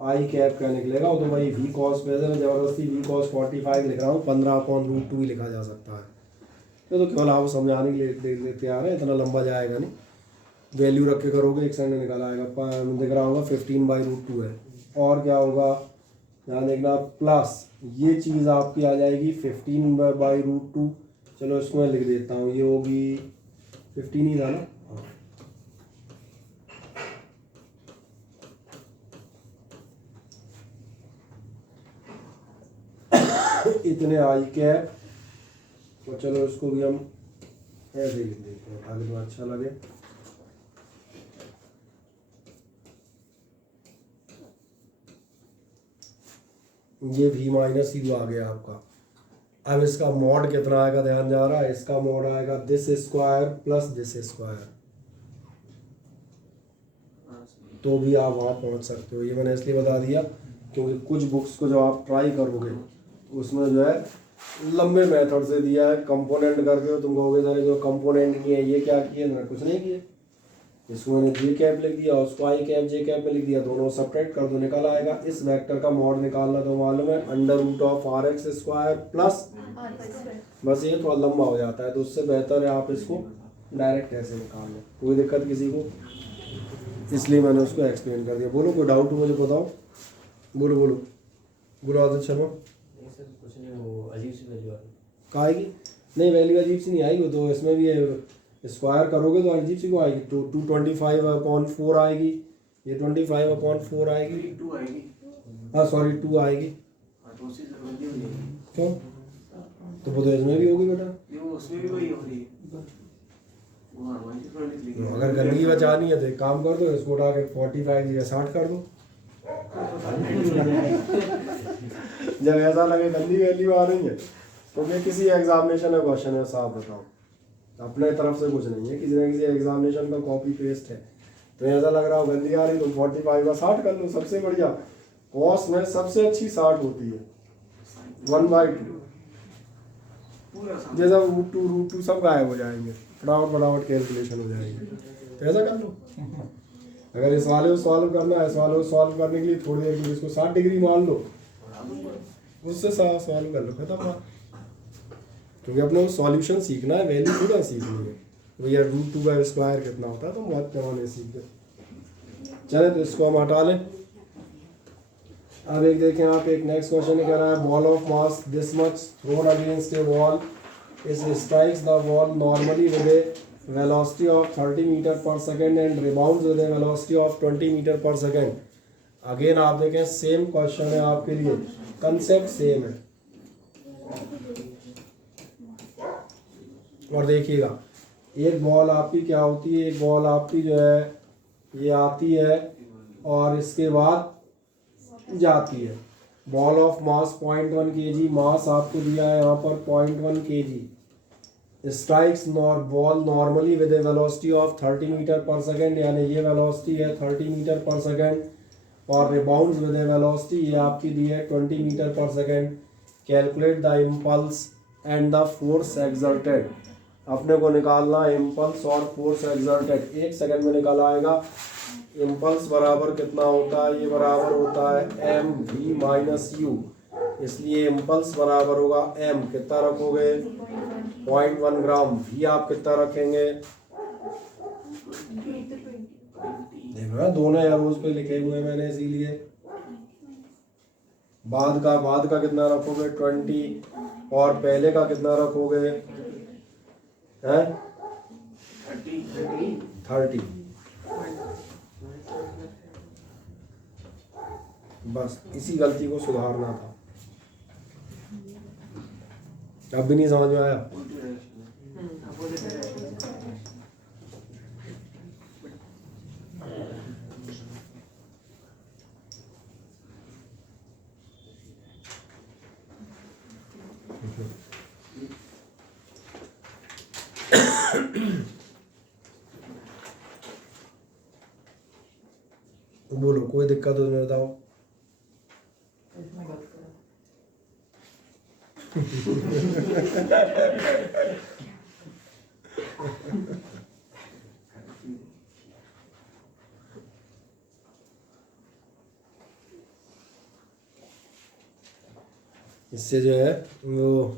आई कैप क्या निकलेगा, वो तो वही v cos, वैसे मैं ज़बरदस्ती v cos 45 लिख रहा हूँ, 15/√2 ही लिखा जा सकता है, तो केवल आप समझाने के लिए लेते आ रहे हैं, इतना लंबा जाएगा नहीं, वैल्यू रख के करोगे एक सेकंड निकल आएगा, दिख रहा होगा 15/√2 है। और क्या होगा ध्यान देखना, प्लस ये चीज़ आपकी आ जाएगी 15/√2, चलो इसको मैं लिख देता हूँ, ये होगी 15 ही था ना, इतने आई कैप, तो चलो इसको भी हम ऐसे ही लिख देते हैं ताकि तो अच्छा लगे। ये v - u आ गया आपका। अब इसका मॉड कितना आएगा, ध्यान जा रहा है, इसका मॉड आएगा this square plus this square, तो भी आप वहाँ पहुँच सकते हो। ये मैंने इसलिए बता दिया क्योंकि कुछ बुक्स को जो आप ट्राई करोगे उसमें जो है लंबे मेथड से दिया है, कंपोनेंट करके तुम कहोगे सारे जो कंपोनेंट किए ये क्या किए, मैंने कुछ नहीं किए, इसको मैंने जे कैप लिख दिया, उसको आई कैप जे कैप में लिख दिया, दोनों सब्ट्रैक्ट कर दो निकल आएगा। इस वेक्टर का मॉड निकालना तो मालूम है, √(r(x² प्लस, बस ये थोड़ा लंबा हो जाता है तो उससे बेहतर है आप इसको डायरेक्ट ऐसे निकाल लो, कोई दिक्कत किसी को, इसलिए मैंने उसको एक्सप्लेन कर दिया। बोलो कोई डाउट हो मुझे बताओ, बोलो बोलो बोलो आदित्य शर्मा। कुछ नहीं, वो अजीब सी वैल्यू आ रही। कहा आएगी, नहीं वैल्यू अजीब सी नहीं आएगी, वो तो इसमें भी स्क्वायर करोगे तो अजीब सी को आएगी, तो 225/4 आएगी, ये 25/4 आएगी, 2 आएगी। हाँ सॉरी 2 आएगी। हाँ, तो उसी से बन गई। क्यों? तो वो तो इसमें भी होगी बेटा। नहीं, वो उसमें भी वही हो रही है। वो हमारी से थोड़ा निकली है। अगर गंदगी बचानी है तो एक काम कर दो, इसको उठा के 45 या 60 कर दो। जब ऐसा लगे गंदी वैल्यू आ रही है, क्योंकि किसी एग्जामिनेशन का क्वेश्चन है, साफ बताओ, अपने तरफ से कुछ नहीं है, किसी ना किसी एग्जामिनेशन का कॉपी पेस्ट है, तो ऐसा लग रहा हो गंदी आ रही तो 45 का 60 कर लो, सबसे बढ़िया। कॉस में सबसे अच्छी 60 होती है, 1/2। पूरा सा। जैसा √2 सब गायब हो जाएंगे, फटाफट कैलकुलेशन हो जाएंगे, तो ऐसा कर लो। अगर इस वाले को सॉल्व करना है, इस वाले को सॉल्व करने के लिए थोड़ी देर के लिए इसको 60 डिग्री मान लो, उससे सॉल्व कर लो, खत्म बात। क्योंकि अपने को सॉल्यूशन सीखना है, वैल्यू थोड़ा सीखनी है। भैया √2 का स्क्वायर कितना होता है तो बहुत पैमाने सीख गए। चले तो इसको हम हटा लें। अब एक देखें आप, एक नेक्स्ट क्वेश्चन कह रहा है, ball of mass this much thrown against a wall is strikes the wall normally with a velocity of 30 metre per second and rebounds with a velocity of 20 metre per second. Again आप देखें सेम क्वेश्चन है आपके लिए, कंसेप्ट सेम है। और देखिएगा, एक बॉल आपकी क्या होती है, एक बॉल आपकी जो है ये आती है और इसके बाद जाती है। Ball of mass 0.1 kg, mass आपको दिया है यहाँ पर 0.1 kg, strikes ball normally with a velocity of 30 metre per second, यानी ये वेलोसिटी है 30 मीटर पर सेकेंड, और रिबाउंड्स विद ए वेलोसिटी ये आपकी दी है 20 metre per second. Calculate the impulse and the force exerted. अपने को निकालना है इम्पल्स और फोर्स एक्सर्टेड, 1 सेकेंड में निकल आएगा। इम्पल्स बराबर कितना होता है, ये बराबर होता है mv-u, इसलिए इम्पल्स बराबर होगा m, कितना रखोगे 0.1 ग्राम, v आप कितना रखेंगे, देख रहे हैं दोनों एरोज पे लिखे हुए मैंने, इसीलिए बाद का कितना रखोगे 20, और पहले का कितना रखोगे हैं 30। बस इसी गलती को सुधारना था। अब भी नहीं समझ में आया? बोलो, कोई दिक्कत हो तो बताओ। इससे जो है वो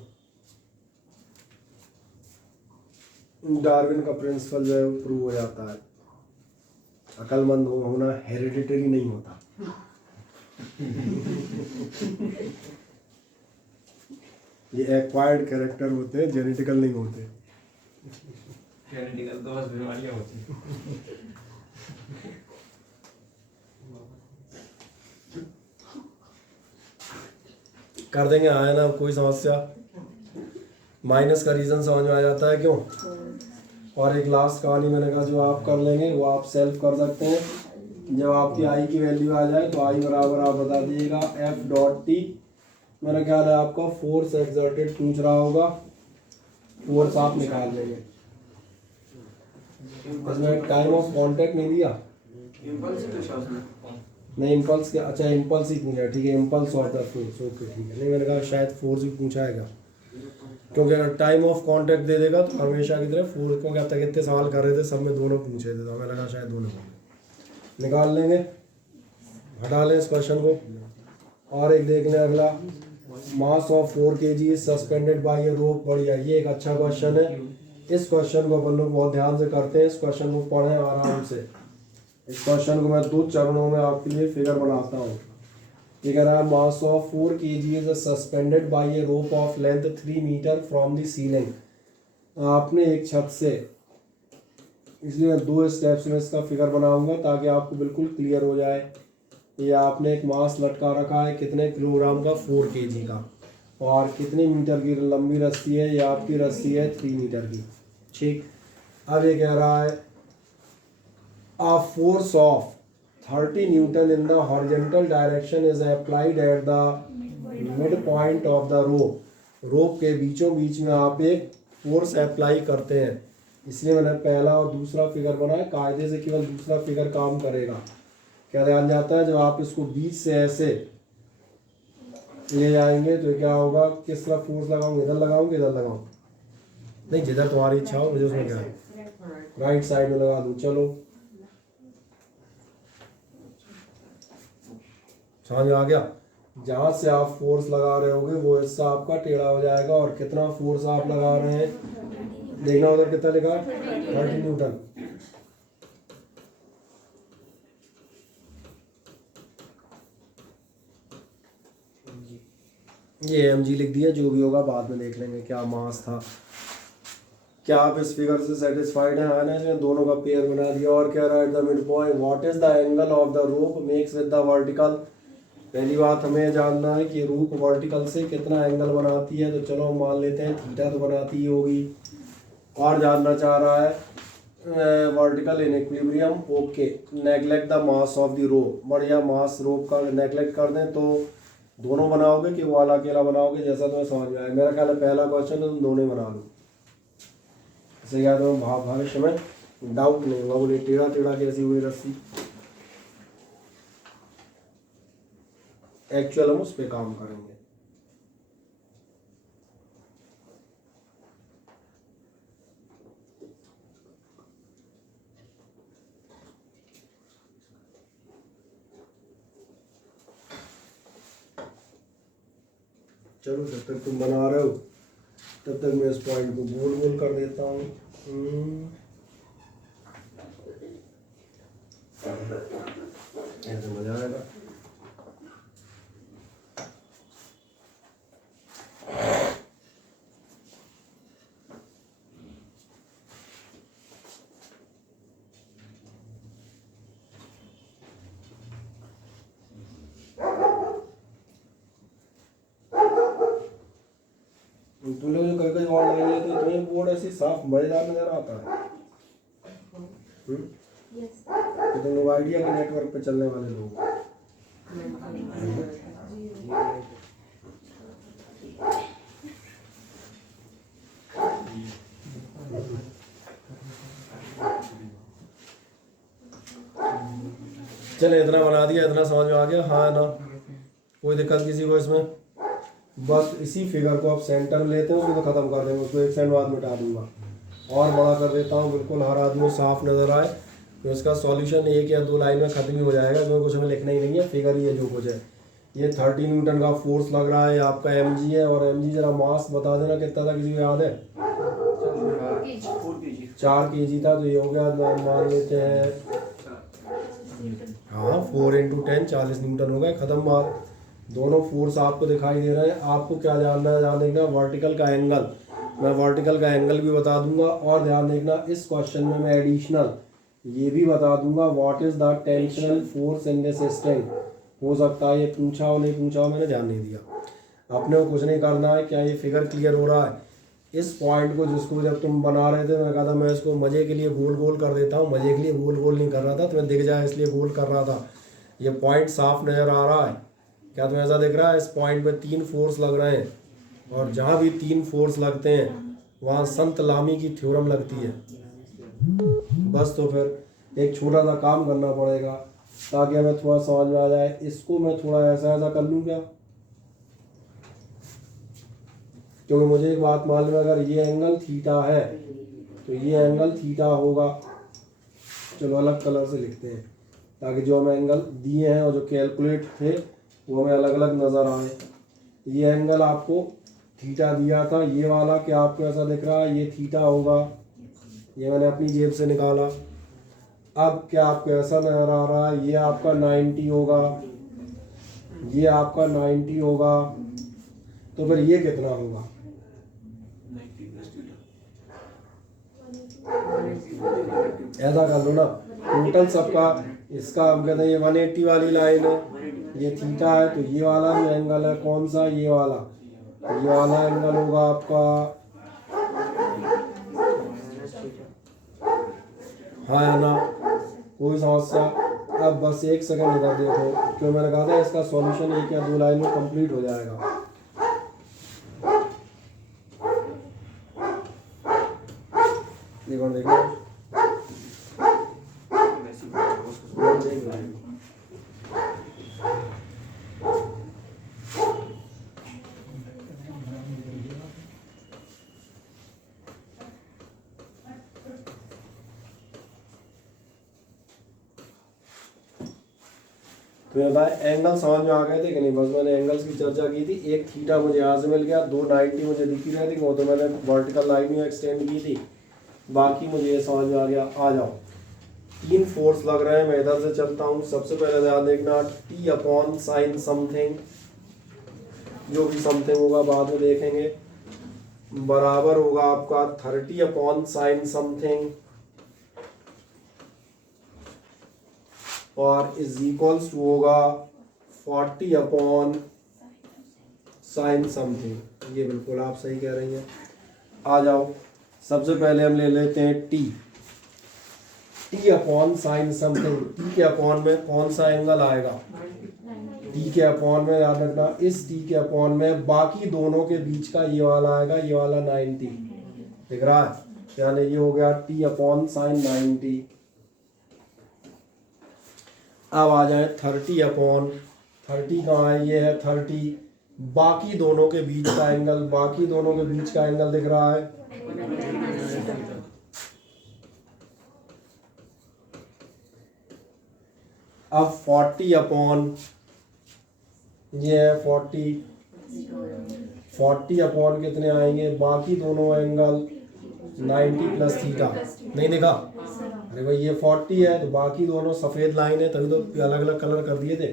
डार्विन का प्रिंसिपल जो है वो प्रूव हो जाता है। अक्लमंद होना हेरिडिटरी नहीं होता। ये एक्वायर्ड कैरेक्टर होते हैं, जेनेटिकल नहीं होते। जेनेटिकल तो बस बीमारियां होती हैं। कर देंगे, आया ना कोई समस्या। माइनस का रीजन समझ में आ जाता है क्यों। और एक लास्ट कहानी मैंने कहा जो आप कर लेंगे वो आप सेल्फ कर सकते हैं। जब आपकी आई की वैल्यू आ जाए तो आई बराबर आप बता दीजिएगा F.T। मेरा ख्याल है आपका फोर्स एक्सर्टेड पूछ रहा होगा, फोर्स आप निकाल लेंगे। इसमें टाइम ऑफ कांटेक्ट नहीं दिया, नहीं इम्पल्स के, अच्छा इम्पल्स ही पूछा, ठीक है impulse of the force, okay ठीक है। नहीं मैंने कहा शायद फोर्स भी पूछाएगा, क्योंकि अगर टाइम ऑफ कांटेक्ट दे देगा तो हमेशा की तरह फोर्स, क्योंकि अब तक इतने सवाल कर रहे थे सब में दोनों पूछे थे, तो हमें लगा शायद दोनों निकाल लेंगे। हटा लें इस क्वेश्चन को। और एक देख लें अगला, mass of 4 kg suspended by a rope. बढ़िया, ये एक अच्छा क्वेश्चन है। इस क्वेश्चन को अपन लोग बहुत ध्यान से करते हैं, इस क्वेश्चन को पढ़ें आराम से। इस क्वेश्चन को मैं 2 चरणों में आपके लिए फिगर बनाता हूँ। ये कह रहा है mass of 4 kg is suspended by a rope of length 3 metre from the ceiling. आपने एक छत से इसलिए मैं 2 स्टेप्स में इसका फिगर बनाऊंगा ताकि आपको बिल्कुल क्लियर हो जाए। ये आपने एक मास लटका रखा है कितने किलोग्राम का, 4 kg का, और कितने मीटर की लंबी रस्सी है, ये आपकी रस्सी है 3 मीटर की। ठीक, अब ये कह रहा है a force of 30 Newton in the horizontal direction is applied at the midpoint of the rope. रोप के बीचों बीच में आप एक फोर्स अप्लाई करते हैं, इसलिए मैंने पहला और दूसरा फिगर बनाया। कायदे से केवल दूसरा फिगर काम करेगा। क्या ध्यान जाता है, जब आप इसको बीच से ऐसे ले जाएंगे तो क्या होगा, किस तरफ फोर्स लगाऊंगे, इधर लगाऊंगे इधर लगाऊं, नहीं जिधर तुम्हारी इच्छा हो, मुझे उसमें क्या है, राइट साइड में लगा दूं। चलो समझ में आ गया। जहां से आप फोर्स लगा रहे होगे वो हिस्सा आपका टेढ़ा हो जाएगा, और कितना फोर्स आप लगा रहे हैं देखना, उधर कितना लिखा, 30 न्यूटन। ये mg लिख दिया, जो भी होगा बाद में देख लेंगे क्या मास था। क्या आप इस फिगर से सेटिस्फाइड हैं? आना है, दोनों का पेयर बना दिया। और कह रहा है at the mid point what is the angle of the rope makes with the vertical. पहली बात हमें जानना है कि रूप वर्टिकल से कितना एंगल बनाती है, तो चलो हम मान लेते हैं थीटा तो बनाती ही होगी। और जानना चाह रहा है vertical in equilibrium, okay. Neglect the mass of the rope, बढ़िया, मास रोप का नेगलेक्ट कर दें तो दोनों बनाओगे कि वो वाला अकेला बनाओगे, जैसा तुम्हें समझ में आए। मेरा ख्याल है पहला क्वेश्चन है, तुम दोनों ही बना लो, इससे क्या तुम्हें भविष्य में डाउट नहीं होगा। बोले टेढ़ा टेढ़ा कैसी हुई रस्सी, एक्चुअल हम उस पर काम करेंगे। चलो जब तक तुम बना रहे हो तब तक मैं इस पॉइंट को गोल गोल कर देता हूँ। ऐसे मजा आएगा। तुम लोग जो कहीं कहीं और लगे लेते हो, तुम्हें बोर्ड ऐसी साफ मजेदार नजर आता है। तो तुम लोग आइडिया के नेटवर्क पे चलने वाले लोग। चले इतना बना दिया, इतना समझ में आ गया, हाँ ना, कोई दिक्कत किसी को इसमें? बस इसी फिगर को आप सेंटर में लेते हैं, उसको तो खत्म कर देंगे, उसको एक सेकंड बाद मिटा दूंगा। और बड़ा कर देता हूँ, बिल्कुल हर आदमी साफ नजर आए। तो इसका सॉल्यूशन 1 या 2 लाइन में खत्म ही हो जाएगा, इसमें कुछ हमें लिखना ही नहीं है, फिगर ही है जो कुछ है। ये 30 न्यूटन का फोर्स लग रहा है, आपका mg है, और mg जरा मास बता देना कितना था, किसी को याद है? 4 kg था, तो ये हो गया, मान लेते हैं हाँ 4 × 10 40 न्यूटन हो गए, खत्म बात। दोनों फोर्स आपको दिखाई दे रहे हैं। आपको क्या जानना है, ध्यान देखना, वर्टिकल का एंगल, मैं वर्टिकल का एंगल भी बता दूंगा। और ध्यान देखना, इस क्वेश्चन में मैं एडिशनल ये भी बता दूंगा, what is the tensional force in this string. हो सकता है ये पूछा हो नहीं पूछा हो, मैंने ध्यान नहीं दिया। अपने को कुछ नहीं करना है। क्या ये फिगर क्लियर हो रहा है? इस पॉइंट को जिसको जब तुम बना रहे थे, मैं कहा था मैं इसको मजे के लिए गोल गोल कर देता हूँ, मजे के लिए गोल गोल नहीं कर रहा था, तुम्हें दिख जाए इसलिए गोल कर रहा था। ये पॉइंट साफ नजर आ रहा है क्या तुम्हें? ऐसा दिख रहा है? इस पॉइंट पे 3 फोर्स लग रहे हैं, और जहाँ भी 3 फोर्स लगते हैं वहाँ संत लामी की थ्योरम लगती है। बस तो फिर एक छोटा सा काम करना पड़ेगा ताकि हमें थोड़ा समझ में आ जाए। इसको मैं थोड़ा ऐसा ऐसा कर लूँ क्या, क्योंकि मुझे एक बात मालूम है, अगर ये एंगल थीटा है तो ये एंगल थीटा होगा। चलो अलग कलर से लिखते हैं ताकि जो हमें एंगल दिए हैं और जो कैलकुलेट थे वो हमें अलग अलग नज़र आए। ये एंगल आपको थीटा दिया था, ये वाला क्या आपको ऐसा दिख रहा है? ये थीटा होगा, ये मैंने अपनी जेब से निकाला। अब क्या आपको ऐसा नजर आ रहा है? ये आपका 90 होगा, ये आपका 90 होगा, तो फिर ये कितना होगा? ऐसा कर लो ना, टोटल सबका, इसका हम कहते हैं ये 180 वाली लाइन है, ये थीटा है, तो ये वाला जो एंगल है कौन सा, ये वाला एंगल होगा आपका, हाँ या ना, कोई समस्या। अब बस एक सेकंड इधर देखो, क्यों मैंने कहा था इसका सॉल्यूशन एक या दो लाइन में कंप्लीट हो जाएगा। देखो देखो तो ये भाई एंगल समझ में आ गए थे कि नहीं? बस मैंने एंगल्स की चर्चा की थी। एक थीटा मुझे यहाँ से मिल गया, 290 मुझे दिखी रही थी, वो तो मैंने वर्टिकल लाइन में एक्सटेंड की थी। बाकी मुझे ये समझ में आ गया। आ जाओ, 3 फोर्स लग रहे हैं, मैं इधर से चलता हूँ। सबसे पहले ध्यान देखना, T अपॉन साइन समथिंग, जो भी समथिंग होगा बाद में देखेंगे, बराबर होगा आपका 30 अपॉन साइन समथिंग, और इज इक्वल्स टू होगा 40 अपॉन साइन समथिंग। ये बिल्कुल आप सही कह रही हैं। आ जाओ, सबसे पहले हम ले लेते हैं T upon sine something. T के अपॉन में कौन सा एंगल आएगा? टी के अपॉन में याद रखना, इस टी के अपॉन में बाकी दोनों के बीच का ये वाला आएगा, ये वाला 90, दिख रहा है? यानी ये हो गया टी अपॉन साइन 90। अब आ जाए 30 अपॉन, 30 कहाँ है? ये है 30, बाकी दोनों के बीच का एंगल, बाकी दोनों के बीच का एंगल दिख रहा है, अब 40 अपॉन, ये है 40 अपॉन कितने आएंगे? बाकी दोनों एंगल 90 प्लस थीटा, नहीं देखा? अरे भाई ये 40 है, तो बाकी दोनों सफ़ेद लाइन है, तभी तो अलग अलग कलर कर दिए थे।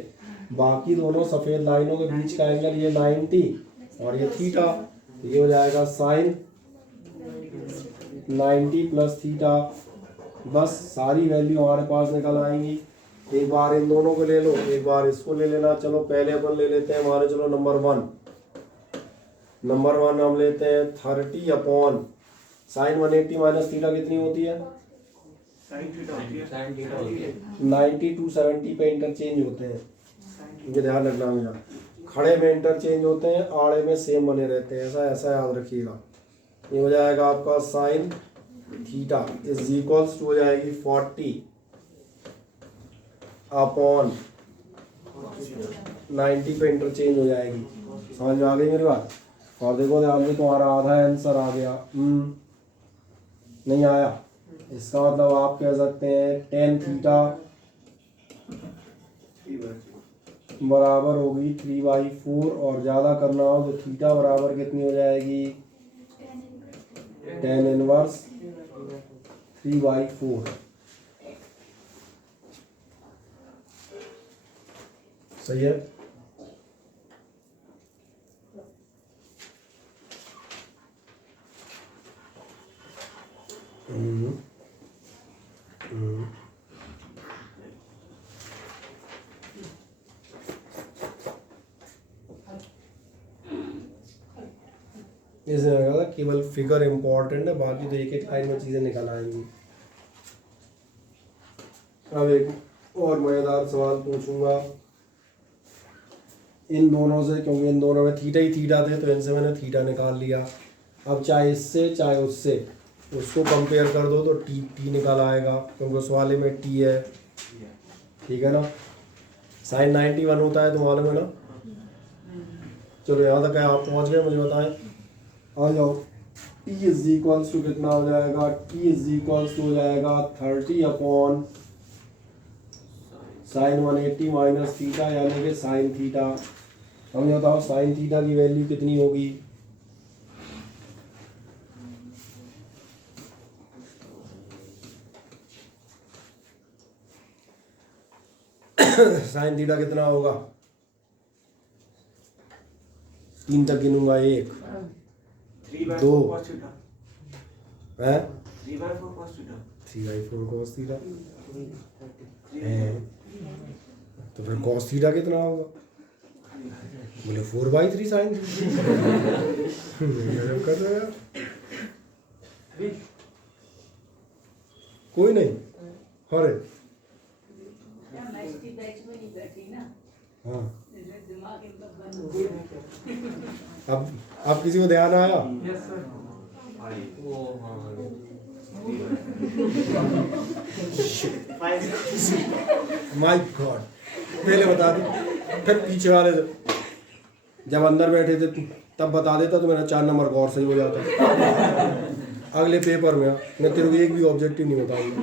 बाकी दोनों सफ़ेद लाइनों के बीच का एंगल ये 90 और ये थीटा, ये हो जाएगा साइन 90 प्लस थीटा। बस सारी वैल्यू हमारे पास निकल आएंगी। एक बार इन दोनों को ले लो, एक बार इसको ले लेना। चलो पहले अपन ले लेते हैं हमारे, चलो नंबर वन हम लेते हैं 30 अपॉन साइन 180 माइनस थीटा कितनी होती है? 90 to 70 पे इंटरचेंज होते हैं, ये ध्यान रखना मेरा। खड़े में इंटरचेंज होते हैं, आड़े में सेम बने रहते हैं, ऐसा याद रखिएगा। ये हो जाएगा आपका sine theta is equals to हो जाएगी 40 अपॉन 90 पे इंटरचेंज हो जाएगी। समझ में आ गई मेरी बात? और देखो ध्यान से, तुम्हारा आधा आंसर आ गया। नहीं आया, इसका मतलब आप कह सकते हैं टेन थीटा बराबर होगी 3/4, और ज़्यादा करना हो तो थीटा बराबर कितनी हो जाएगी? Tan inverse 3/4। सही है? इसने कहा था केवल फिगर इम्पोर्टेंट है, बाकी तो एक एक लाइन में चीज़ें निकल आएंगी। अब एक और मज़ेदार सवाल पूछूंगा इन दोनों से, क्योंकि इन दोनों में थीटा ही थीटा थे, तो इनसे मैंने थीटा निकाल लिया। अब चाहे इससे चाहे उससे उसको कंपेयर कर दो तो टी निकल आएगा, क्योंकि उस वाले में टी है, ठीक है ना? साइन 91 होता है, तो मालूम है ना? चलो यहाँ तक है, आप पहुँच गए, मुझे बताएं। आ जाओ, टी इज इक्वल्स टू कितना हो जाएगा? टी इज इक्वल्स टू हो जाएगा 30 अपॉन साइन 180 माइनस थीटा, यानी कि साइन थीटा। हमें बताओ साइन थीटा की वैल्यू कितनी होगी? साइन थीटा कितना होगा? 3 तक गिनूंगा, 1 2 है 3/4 cos theta 3/4 cos थीटा है, तो फिर cos थीटा कितना होगा? बोले 4/3 sin थीटा। गजब कर रहे हो यार। कोई नहीं, अरे हाँ, अब किसी को ध्यान आया? माय गॉड, पहले बता दी, फिर पीछे वाले जब अंदर बैठे थे तब बता देता तो मेरा 4 नंबर गौर सही हो जाता। अगले पेपर में मैं तेरे को एक भी ऑब्जेक्टिव नहीं बताऊंगा।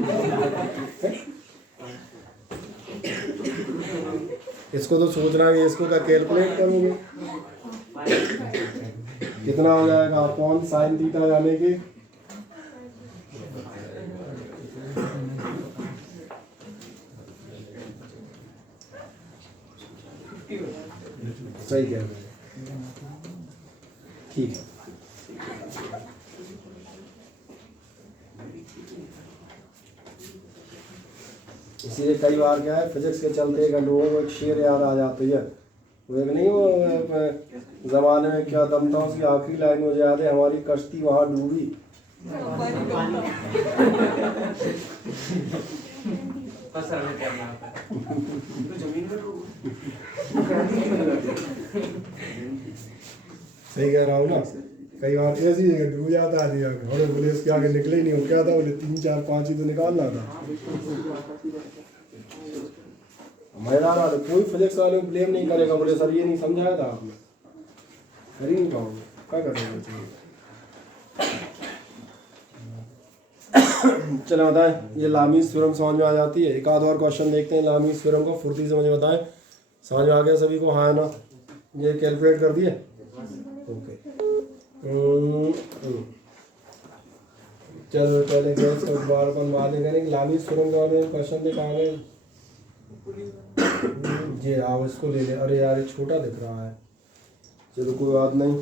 इसको तो सोचना है, इसको क्या कैलकुलेट करोगे? कितना हो जाएगा अपॉन sin थीटा यानी कि सही कह रहे हैं, ठीक है। इसीलिए कई बार क्या है, फिजिक्स के चलते एक लोगों को एक शेर याद आ जाती है, वो एक नहीं, वो जमाने में क्या दम था, उसकी आखिरी लाइन मुझे याद है, हमारी कश्ती वहां डूबी। सही कह रहा हूँ ना, कई बार ऐसी जगह डूब जाता है, और बोले उसके आगे निकले ही नहीं, हो क्या था, बोले 3 4 5 ही तो निकालना था। मैदान वाले कोई फिजिक्स वाले को ब्लेम नहीं करेगा, बोले सर ये नहीं समझाया था आपने, कर ही नहीं पाओगे, क्या करेंगे। चलो बताएं, ये लामीज़ थ्योरम समझ में आ जाती है? एक आध और क्वेश्चन देखते हैं लामीज़ थ्योरम को, फुर्ती से मुझे बताएं, समझ में आ गया सभी को? हाँ है ना? ये कैलकुलेट कर दिए? ओके। चलो पहले गैस को बार अपन बात करेंगे, लामीज़ थ्योरम के बारे में क्वेश्चन देख आ गए। जी आओ इसको ले ले। अरे यार ये छोटा दिख रहा है, चलो कोई बात नहीं,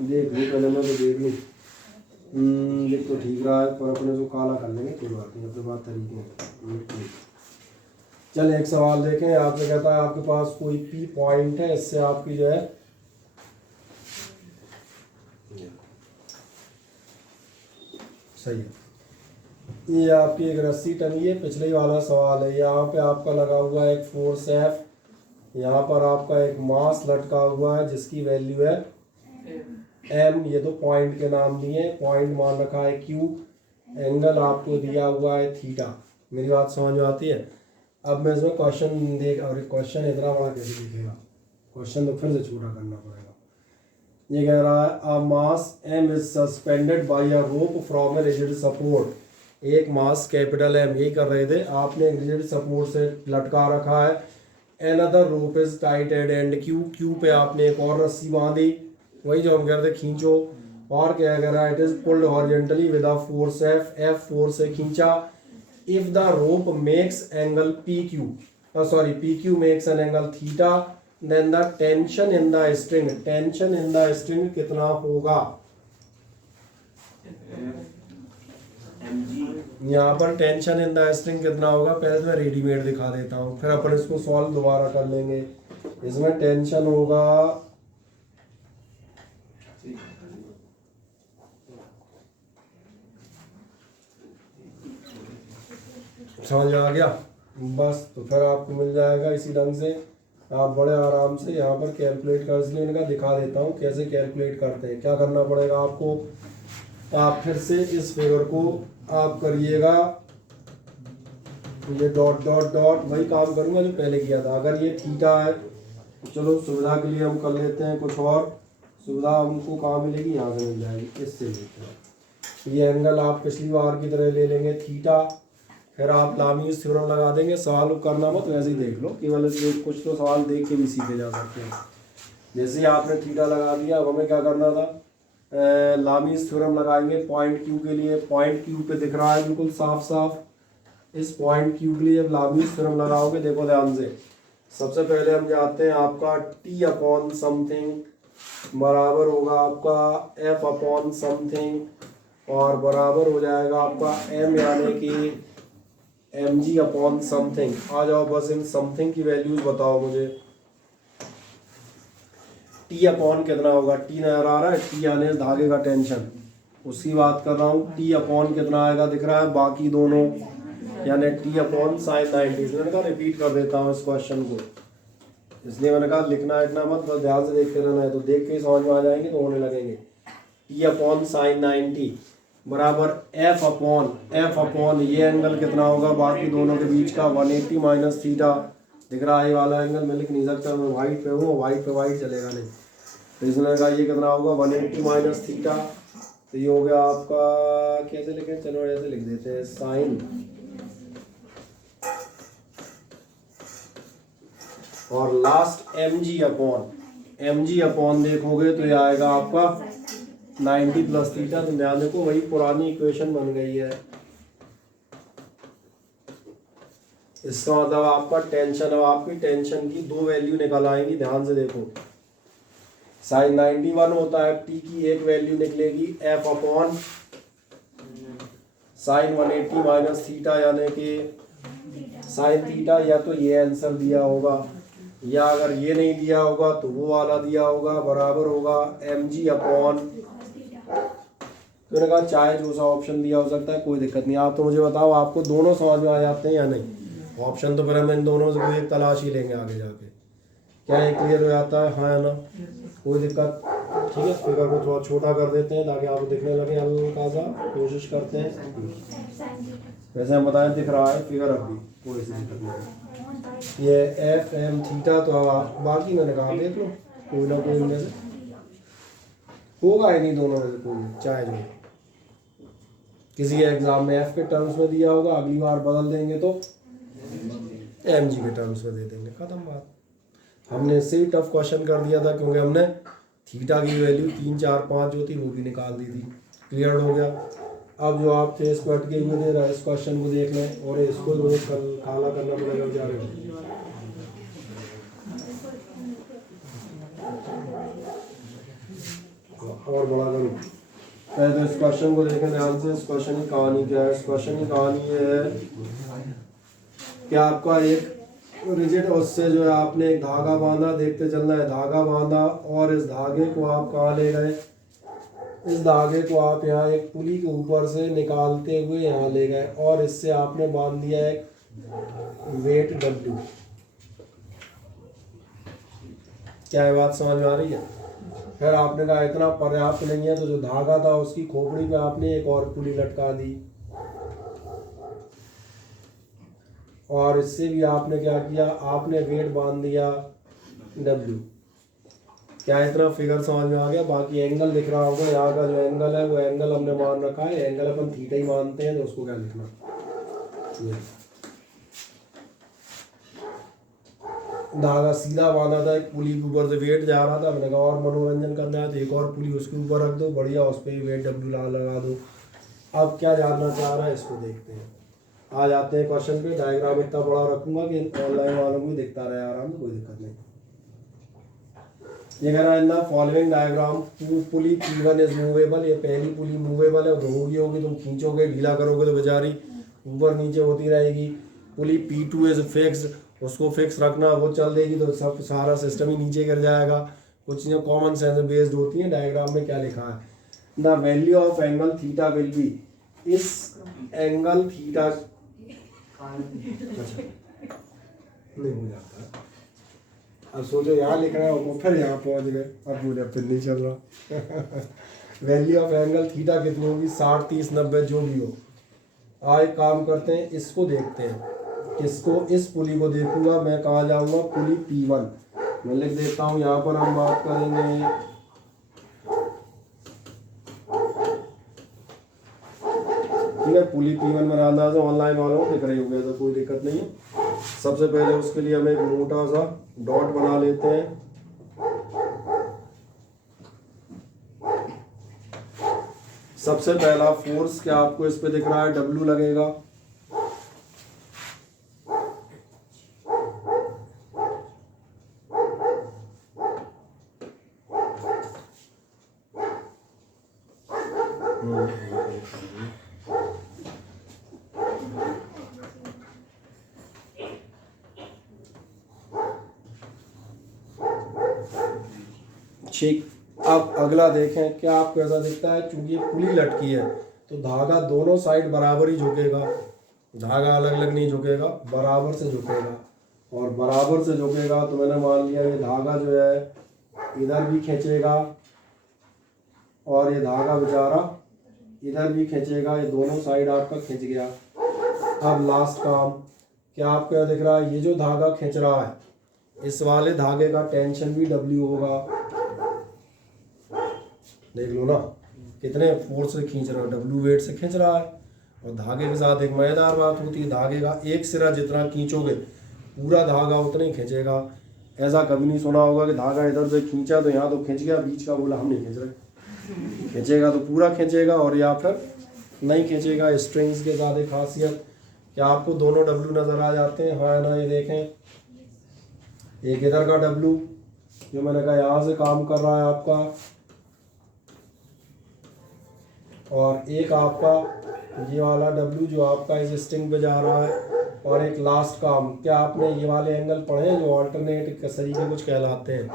देख लूँ पहले, मैं तो देख लूँ। देख तो ठीक रहा है, पर अपने को काला कर लेंगे, कोई बात नहीं, अपने बात तरीके हैं। चल एक सवाल देखें, आपसे कहता है आपके पास कोई पी पॉइंट है, इससे आपकी जो है सही है, ये आपकी एक रस्सी टंगी है, पिछले वाला सवाल है, यहाँ पे आपका लगा हुआ है एक फोर्स F, यहाँ पर आपका एक मास लटका हुआ है जिसकी वैल्यू है M, ये तो पॉइंट के नाम दिए, पॉइंट मान रखा है Q, एंगल आपको दिया हुआ है थीटा। मेरी बात समझ में आती है? अब मैं इसमें क्वेश्चन देख, और क्वेश्चन इतना बड़ा कैसे दिखेगा, क्वेश्चन तो फिर से छोटा करना पड़ेगा। ये कह रहा है अ मास M is suspended bye a rope from a rigid support, एक मास कैपिटल M यही कर रहे थे, आपने एक रिजिड सपोर्ट से लटका रखा है। Another rope is tight at end Q पे आपने एक और रस्सी बांधी, वही जो हम कह रहे थे खींचो, और क्या कह रहा है, it is pulled horizontally with a force F force से खींचा। If the rope makes angle PQ makes an angle theta, then the tension in the string कितना होगा? यहाँ पर टेंशन इन द स्ट्रिंग कितना होगा, पहले तो मैं रेडीमेड दिखा देता हूँ, फिर अपन इसको सॉल्व दोबारा कर लेंगे। इसमें टेंशन होगा समझ आ गया? बस तो फिर आपको मिल जाएगा इसी ढंग से, आप बड़े आराम से यहाँ पर कैलकुलेट कर, इसलिए इनका दिखा देता हूँ कैसे कैलकुलेट करते हैं। क्या करना पड़ेगा आपको, आप फिर से इस फिगर को आप करिएगा, ये डॉट डॉट डॉट वही काम करूँगा जो पहले किया था। अगर ये थीटा है, चलो सुविधा के लिए हम कर लेते हैं कुछ और, सुविधा हमको कहाँ मिलेगी, यहाँ से मिल जाएगी, इससे लेते हैं। ये एंगल आप पिछली बार की तरह ले लेंगे थीटा, फिर आप लामीज़ थ्योरम लगा देंगे। सवाल करना मत, वैसे ही देख लो, केवल कुछ तो सवाल देख के भी सीखे जा सकते हैं। जैसे ही आपने थीटा लगा दिया, अब हमें क्या करना था, लामीज़ थ्योरम लगाएंगे पॉइंट Q के लिए। पॉइंट Q पे दिख रहा है बिल्कुल साफ साफ, इस पॉइंट Q के लिए जब लामीज़ थ्योरम लगाओगे, देखो ध्यान से, सबसे पहले हम जाते हैं, आपका T अपॉन समथिंग बराबर होगा आपका F अपॉन समथिंग, और बराबर हो जाएगा आपका m यानी कि mg अपॉन समथिंग। आ जाओ बस इन समथिंग की वैल्यूज बताओ मुझे। t अपॉन कितना होगा, t नजर आ रहा है, t यानी धागे का टेंशन, उसकी बात कर रहा हूँ। t अपॉन कितना आएगा दिख रहा है, बाकी दोनों यानी t अपॉन साइन 90। मैंने कहा रिपीट कर देता हूँ इस क्वेश्चन को, इसलिए मैंने कहा लिखना इतना मत, बस ध्यान से देखते रहना है, तो देख के ही समझ में आ जाएंगे तो होने लगेंगे। t अपॉन साइन 90 बराबर f अपॉन ये एंगल कितना होगा बाकी दोनों के बीच का 180 माइनस थीटा। दिख रहा है ये वाला एंगल, मैं लिख नहीं सकता, मैं वाइट पे हूँ, वाइट पे वाइट चलेगा नहीं, तो इसमें कहा ये कितना होगा 180 माइनस थीटा। तो ये हो गया आपका, कैसे लिखें, चलो ऐसे लिख देते हैं, साइन और लास्ट एम जी अपॉन देखोगे तो ये आएगा आपका 90 प्लस थीटा। तो ध्यान देखो वही पुरानी इक्वेशन बन गई है। इसका मतलब आपका टेंशन, अब आपकी टेंशन की दो वैल्यू निकल आएंगी, ध्यान से देखो। साइन 91 होता है, टी की एक वैल्यू निकलेगी F upon sine 180 minus theta यानी कि साइन थीटा। या तो ये आंसर दिया होगा, या अगर ये नहीं दिया होगा तो वो वाला दिया होगा, बराबर होगा एम जी अपॉन। तो मैंने कहा चाहे जो सा ऑप्शन दिया हो सकता है, कोई दिक्कत नहीं। आप तो मुझे बताओ आपको दोनों समझ में आ जाते हैं या नहीं। ऑप्शन तो फिर हम इन दोनों से कोई एक तलाश ही लेंगे आगे जाके। क्या ये क्लियर हो जाता है, हाँ या ना, कोई दिक्कत। ठीक है, फिगर को थोड़ा छोटा कर देते हैं ताकि आपको दिखने लगे, हल्का सा कोशिश करते हैं। वैसे हम बताएं दिख रहा है फिगर, अभी कोई सी दिक्कत नहीं। ये एफ एम थीटा, तो अब आप बाकी मैंने कहा देख लो, कोई ना कोई इनमें से होगा ही नहीं, दोनों में से कोई, चाहे जो किसी एग्जाम में एफ के टर्म्स में दिया होगा, अगली बार बदल देंगे तो एम जी के टर्म्स में दे देंगे, खत्म बात। हमने इससे भी टफ क्वेश्चन कर दिया था क्योंकि हमने थीटा की वैल्यू 3 4 5 जो थी वो भी निकाल दी थी। क्लियर हो गया। अब जो आप थे इसको अटके हुए थे, इस क्वेश्चन को देख लें, और इसको रोज काला करना पड़ेगा बेचारे को। और बड़ा करूँ पहले तो इस क्वेश्चन को देखें ध्यान से। इस क्वेश्चन की कहानी क्या है, इस क्वेश्चन की कहानी ये है कि आपका एक रिजिड, उससे जो है आपने एक धागा बांधा, देखते चलना है, धागा बांधा और इस धागे को आप कहाँ ले गए, इस धागे को आप यहाँ एक पुली के ऊपर से निकालते हुए यहाँ ले गए, और इससे आपने बांध दिया एक वेट डब्ल्यू। क्या है बात समझ में आ रही है। फिर आपने कहा इतना पर्याप्त नहीं है, तो जो धागा था उसकी खोपड़ी पे आपने एक और पुली लटका दी, और इससे भी आपने क्या किया, आपने वेट बांध दिया W। क्या इतना फिगर समझ में आ गया। बाकी एंगल दिख रहा होगा, यहाँ का जो एंगल है वो एंगल हमने मान रखा है, एंगल अपन थीटा ही मानते हैं, तो उसको क्या लिखना, धागा सीधा बांधा था, एक पुली के ऊपर से वेट जा रहा था, मैंने कहा और मनोरंजन करना है तो एक और पुली उसके ऊपर रख दो, बढ़िया, उस पर वेट W लगा दो। अब क्या जानना चाह रहा है इसको देखते हैं। आ जाते हैं क्वेश्चन पे। डायग्राम इतना बड़ा रखूंगा कि ऑनलाइन वालों को भी दिखता रहे आराम से, कोई दिक्कत नहीं। ये कह रहा है in the following diagram pulley P1 is movable. ये पहली पुली मूवेबल है, होगी तुम खींचोगे, ढीला करोगे तो बेचारी ऊपर नीचे होती रहेगी। पुली P2 इज फिक्स्ड, उसको फिक्स रखना, वो चल देगी तो सब सारा सिस्टम ही नीचे गिर जाएगा। कुछ चीज़ें कॉमन सेंस बेस्ड होती हैं। डायग्राम में क्या लिखा है, the value of angle theta will be, इस एंगल थीटा नहीं हो जाता। अब सोचो यहाँ लिख रहा है, फिर यहाँ पहुँच गए, अब मुझे फिर नहीं चल रहा। वैल्यू ऑफ एंगल थीटा कितनी होगी, 60 30 90 जो भी हो। आज काम करते हैं, इसको देखते हैं, किसको, इस पुली को देखूंगा मैं, कहाँ जाऊंगा, पुली P1 मैं लिख देता हूँ, यहाँ पर हम बात करेंगे ठीक है। पुली P1 में अंदाजा ऑनलाइन वालों को दिख रही होगी, तो कोई दिक्कत नहीं है। सबसे पहले उसके लिए हम एक मोटा सा डॉट बना लेते हैं। सबसे पहला फोर्स क्या आपको इस पे दिख रहा है, W लगेगा। ठीक, अब अगला देखें क्या आपको ऐसा दिखता है, चूंकि ये पुली लटकी है तो धागा दोनों साइड बराबर ही झुकेगा, धागा अलग अलग नहीं झुकेगा, बराबर से झुकेगा। और बराबर से झुकेगा तो मैंने मान लिया ये धागा जो है इधर भी खींचेगा और ये धागा बेचारा इधर भी खींचेगा, ये दोनों साइड आपका खींच गया। अब लास्ट काम, क्या आपको यह दिख रहा है, ये जो धागा खींच रहा है इस वाले धागे का टेंशन भी W होगा। देख लो ना कितने फोर्स से खींच रहा है, W वेट से खींच रहा है। और धागे के साथ एक मजेदार बात होती है, धागे का एक सिरा जितना खींचोगे पूरा धागा उतना ही खींचेगा। ऐसा कभी नहीं सुना होगा कि धागा इधर से खींचा तो यहाँ तो खींच गया, बीच का बोला हम नहीं खींच रहे। खींचेगा तो पूरा खींचेगा और या फिर नहीं खींचेगा। स्ट्रिंग्स के साथ एक खासियत, क्या आपको दोनों W नज़र आ जाते हैं, हाँ ना, ये देखें एक इधर का W जो मैंने कहा यहाँ से काम कर रहा है आपका, और एक आपका ये वाला W जो आपका इस स्ट्रिंग पे जा रहा है। और एक लास्ट काम, क्या आपने ये वाले एंगल पढ़े हैं जो ऑल्टरनेट कसरी के कुछ कहलाते हैं,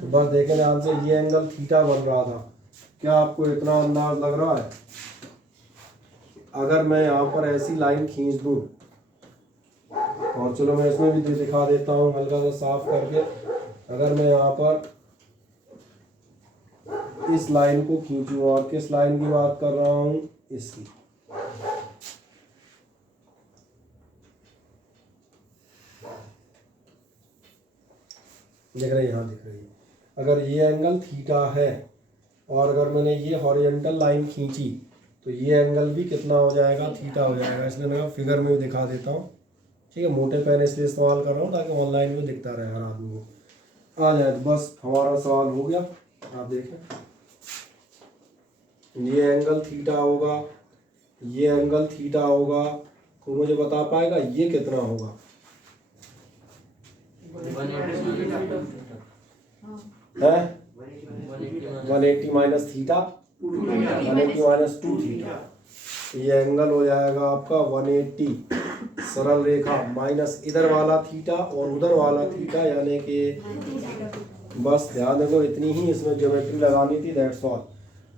तो बस देखें ध्यान से, ये एंगल थीटा बन रहा था। क्या आपको इतना अंदाज लग रहा है, अगर मैं यहाँ पर ऐसी लाइन खींच दूँ, और चलो मैं इसमें भी दिखा देता हूँ हल्का सा साफ करके, अगर मैं यहाँ पर इस लाइन को खींचूँ, और किस लाइन की बात कर रहा हूँ, इसकी, दिख रही है, यहाँ दिख रही है। अगर ये एंगल थीटा है और अगर मैंने ये हॉरिजॉन्टल लाइन खींची तो ये एंगल भी कितना हो जाएगा, थीटा हो जाएगा। इसलिए मैं फिगर में भी दिखा देता हूँ, ठीक है। मोटे पेन इसलिए इस्तेमाल कर रहा हूँ ताकि ऑनलाइन में दिखता रहे हर आदमी को आ जाए। तो बस हमारा सवाल हो गया। आप देखें ये एंगल थीटा होगा, ये एंगल थीटा होगा, तो मुझे बता पाएगा ये कितना होगा, है 180 माइनस थीटा, 180 माइनस 2 थीटा, ये एंगल हो जाएगा आपका 180 सरल रेखा माइनस इधर वाला थीटा और उधर वाला थीटा, यानी कि बस ध्यान देखो इतनी ही इसमें ज्योमेट्री लगानी थी, दैट्स ऑल।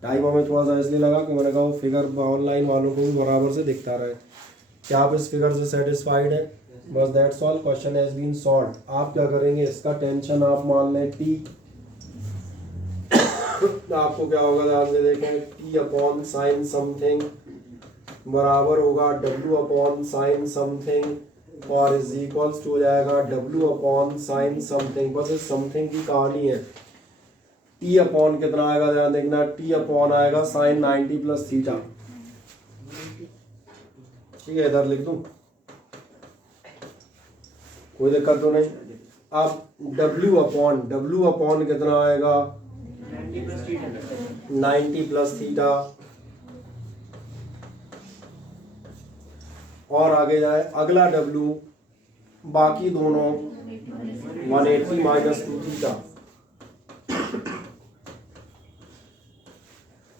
टाइम हमें थोड़ा सा इसलिए लगा कि मैंने कहा वो फिगर ऑनलाइन वालों को भी बराबर से दिखता रहे। क्या आप इस फिगर से सेटिस्फाइड है? बस that's all, question has been solved. आप क्या करेंगे, इसका टेंशन आप मान लें T, आपको क्या होगा ध्यान से देखें, T अपॉन साइन समथिंग बराबर होगा W अपॉन साइन समथिंग और इज इक्वल्स टू हो जाएगा W अपॉन साइन समथिंग। बस इस समथिंग की कहानी है। T अपॉन कितना आएगा ध्यान देखना, T अपॉन आएगा साइन 90 प्लस थीटा, ठीक है, इधर लिख दूं, कोई दिक्कत तो नहीं। अब W अपॉन कितना आएगा 90 प्लस थीटा, और आगे जाए अगला W, बाकी दोनों 180 माइनस 2 थीटा।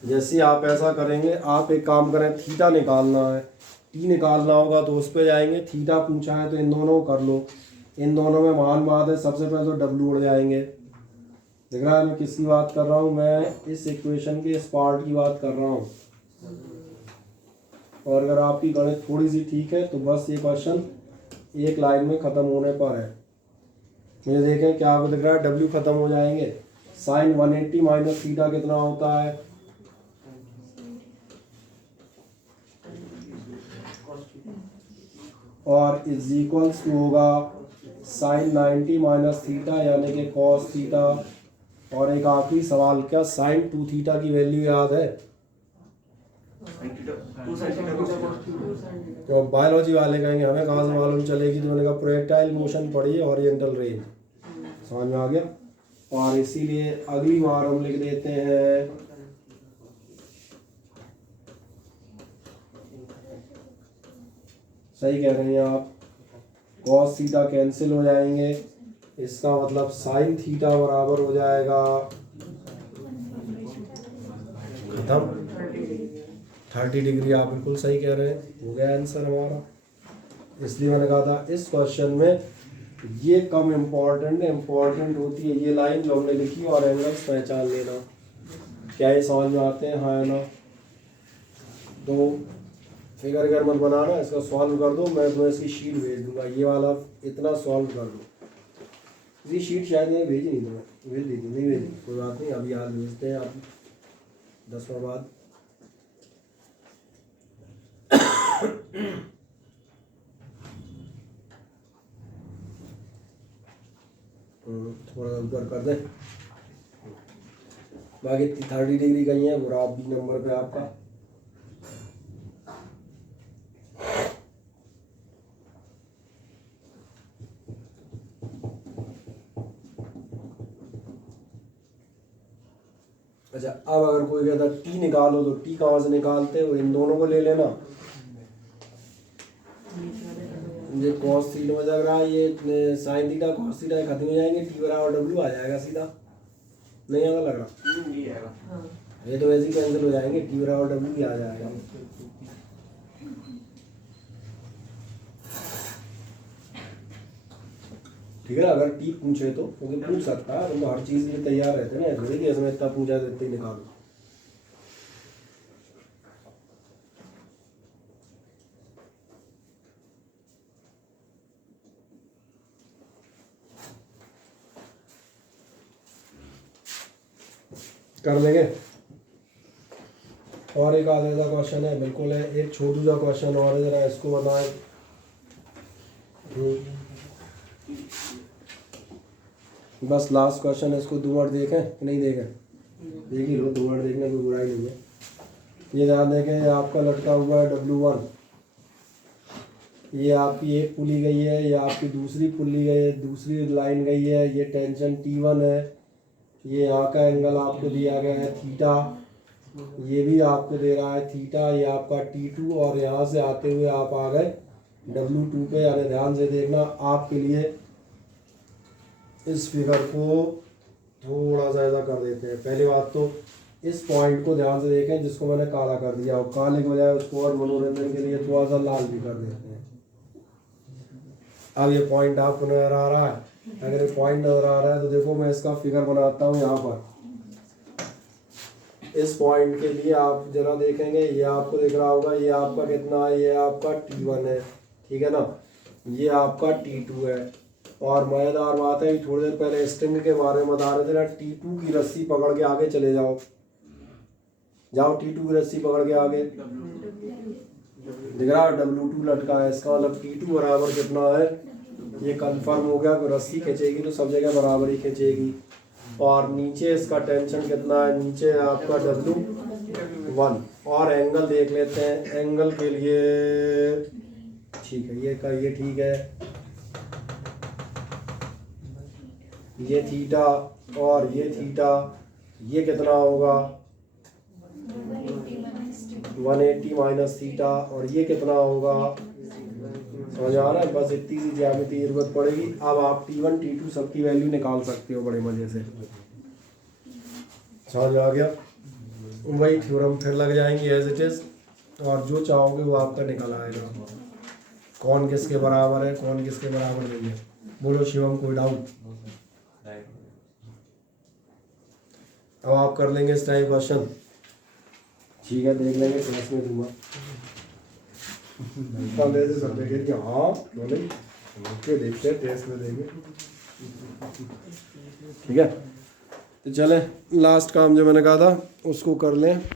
जैसे आप ऐसा करेंगे, आप एक काम करें, थीटा निकालना है, T निकालना होगा तो उस पर जाएंगे, थीटा पूछा है तो इन दोनों को कर लो, इन दोनों में महान बात है, सबसे पहले तो W उड़ जाएंगे। देख रहा है मैं किसकी बात कर रहा हूँ, मैं इस इक्वेशन के इस पार्ट की बात कर रहा हूँ। और अगर आपकी गणित थोड़ी सी ठीक है तो बस ये क्वेश्चन एक लाइन में ख़त्म होने पर है। मुझे देखें क्या आपको दिख रहा है, W ख़त्म हो जाएंगे, साइन 180 माइनस थीटा कितना होता है, और इज इक्वल्स टू होगा साइन 90 माइनस थीटा यानी कि कॉस थीटा। और एक आखिरी सवाल, क्या साइन 2 थीटा की वैल्यू याद है? तो बायोलॉजी वाले कहेंगे हमें कहाँ से मालूम चलेगी, तो मैंने कहा प्रोजेक्टाइल मोशन पढ़िए, ओरिएंटल रेंज, समझ में आ गया। और इसीलिए अगली बार हम लिख देते हैं सही कह रहे हैं आप, कॉस थीटा कैंसिल हो जाएंगे, इसका मतलब साइन थीटा बराबर हो जाएगा खत्म 30 डिग्री। आप बिल्कुल सही कह रहे हैं, हो गया आंसर हमारा। इसलिए मैंने कहा था इस क्वेश्चन में ये कम इम्पोर्टेंट है, इम्पोर्टेंट होती है ये लाइन जो हमने लिखी और एंगल्स पहचान लेना। क्या ये समझ में आते हैं, हाँ है ना? तो फिगर अगर मत बनाना, इसका सॉल्व कर दो, मैं तुम्हें इसकी शीट भेज दूंगा, ये वाला इतना सॉल्व कर दो। इसकी शीट शायद नहीं भेजी, नहीं तुम्हें भेज दी थी, नहीं भेजी, कोई बात नहीं, अभी आज भेजते हैं आप 10 मिनट बाद। थोड़ा ऊपर कर दें। बाकी 30 डिग्री का ही है, बुरा बी नंबर पे आपका। अच्छा, अब अगर कोई कहता टी निकालो तो टी कहाँ से निकालते हो? इन दोनों को ले लेना। ये कॉस थीटा में लग रहा है, ये साइन थीटा कॉस थीटा खत्म हो जाएंगे, टी बराबर डब्ल्यू आ जाएगा सीधा। नहीं आएगा लग रहा? ये आएगा। ये तो वैसे ही कैंसिल हो जाएंगे, टी बराबर डब्ल्यू ही आ जाएगा। ठीक है ना? अगर टी पूछे तो, क्योंकि पूछ सकता है, तुम तो हर चीज के लिए तैयार रहते हैं ना, थोड़ी कि इसमें इतना पूछा तो इतना ही निकालो। कर लेंगे। और एक आधा ऐसा क्वेश्चन है, बिल्कुल है, एक छोटू सा क्वेश्चन और है, जरा इसको बताएं। बस लास्ट क्वेश्चन है, इसको 2 मिनट देखें कि नहीं देखें? देख ही लो, 2 मिनट देखने कोई बुराई नहीं है। ये ध्यान देखें, ये आपका लटका हुआ है W1, ये आपकी एक पुली गई है, ये आपकी दूसरी पुली गई है, दूसरी लाइन गई है, ये टेंशन T1 है, ये यहाँ का एंगल आपको दिया गया है थीटा, ये भी आपको दे रहा है थीटा, ये आपका T2, और यहाँ से आते हुए आप आ गए W2 पे। यानी ध्यान से देखना, आपके लिए इस फिगर को थोड़ा सा ऐसा कर देते हैं। पहली बात तो इस पॉइंट को ध्यान से देखें, जिसको मैंने काला कर दिया, और काले के बजाय उसको और मनोरंजन के लिए थोड़ा सा लाल भी कर देते हैं। अब ये पॉइंट आपको नजर आ रहा है? अगर ये पॉइंट नजर आ रहा है तो देखो, मैं इसका फिगर बनाता हूँ यहाँ पर। इस पॉइंट के लिए आप जरा देखेंगे, ये आपको दिख रहा होगा, ये आपका कितना है, ये आपका T1 है, ठीक है ना, ये आपका T2 है। और मजेदार बात है, थोड़ी देर पहले स्ट्रिंग के बारे में बता रहे थे ना, T2 की रस्सी पकड़ के आगे चले जाओ, T2 की रस्सी पकड़ के आगे, दिख रहा है W2 लटका है, इसका मतलब T2 बराबर कितना है, ये कंफर्म हो गया कि रस्सी खींचेगी तो सब जगह बराबर ही खींचेगी। और नीचे इसका टेंशन कितना है, नीचे आपका W1। और एंगल देख लेते हैं, एंगल के लिए ठीक है, ये ठीक है, ये थीटा और ये थीटा, ये कितना होगा 180 माइनस थीटा, और ये कितना होगा, समझ आ रहा है? बस इतनी सी ज्यामिति की जरूरत पड़ेगी। अब आप T1 T2 सबकी वैल्यू निकाल सकते हो बड़े मजे से। समझ आ गया? वही थ्योरम फिर लग जाएंगे एज इट इज, और जो चाहोगे वो आपका निकल आएगा, कौन किसके बराबर है, कौन किसके बराबर नहीं है। बोलो शिवम, कोई डाउट? अब आप कर लेंगे इस टाइप क्वेश्चन, ठीक है, देख लेंगे, क्लास में दूंगा सब देखें कि हाँ क्यों नहीं, देखते हैं, टेस्ट में देंगे, ठीक है। तो चले, लास्ट काम जो मैंने कहा था उसको कर लें।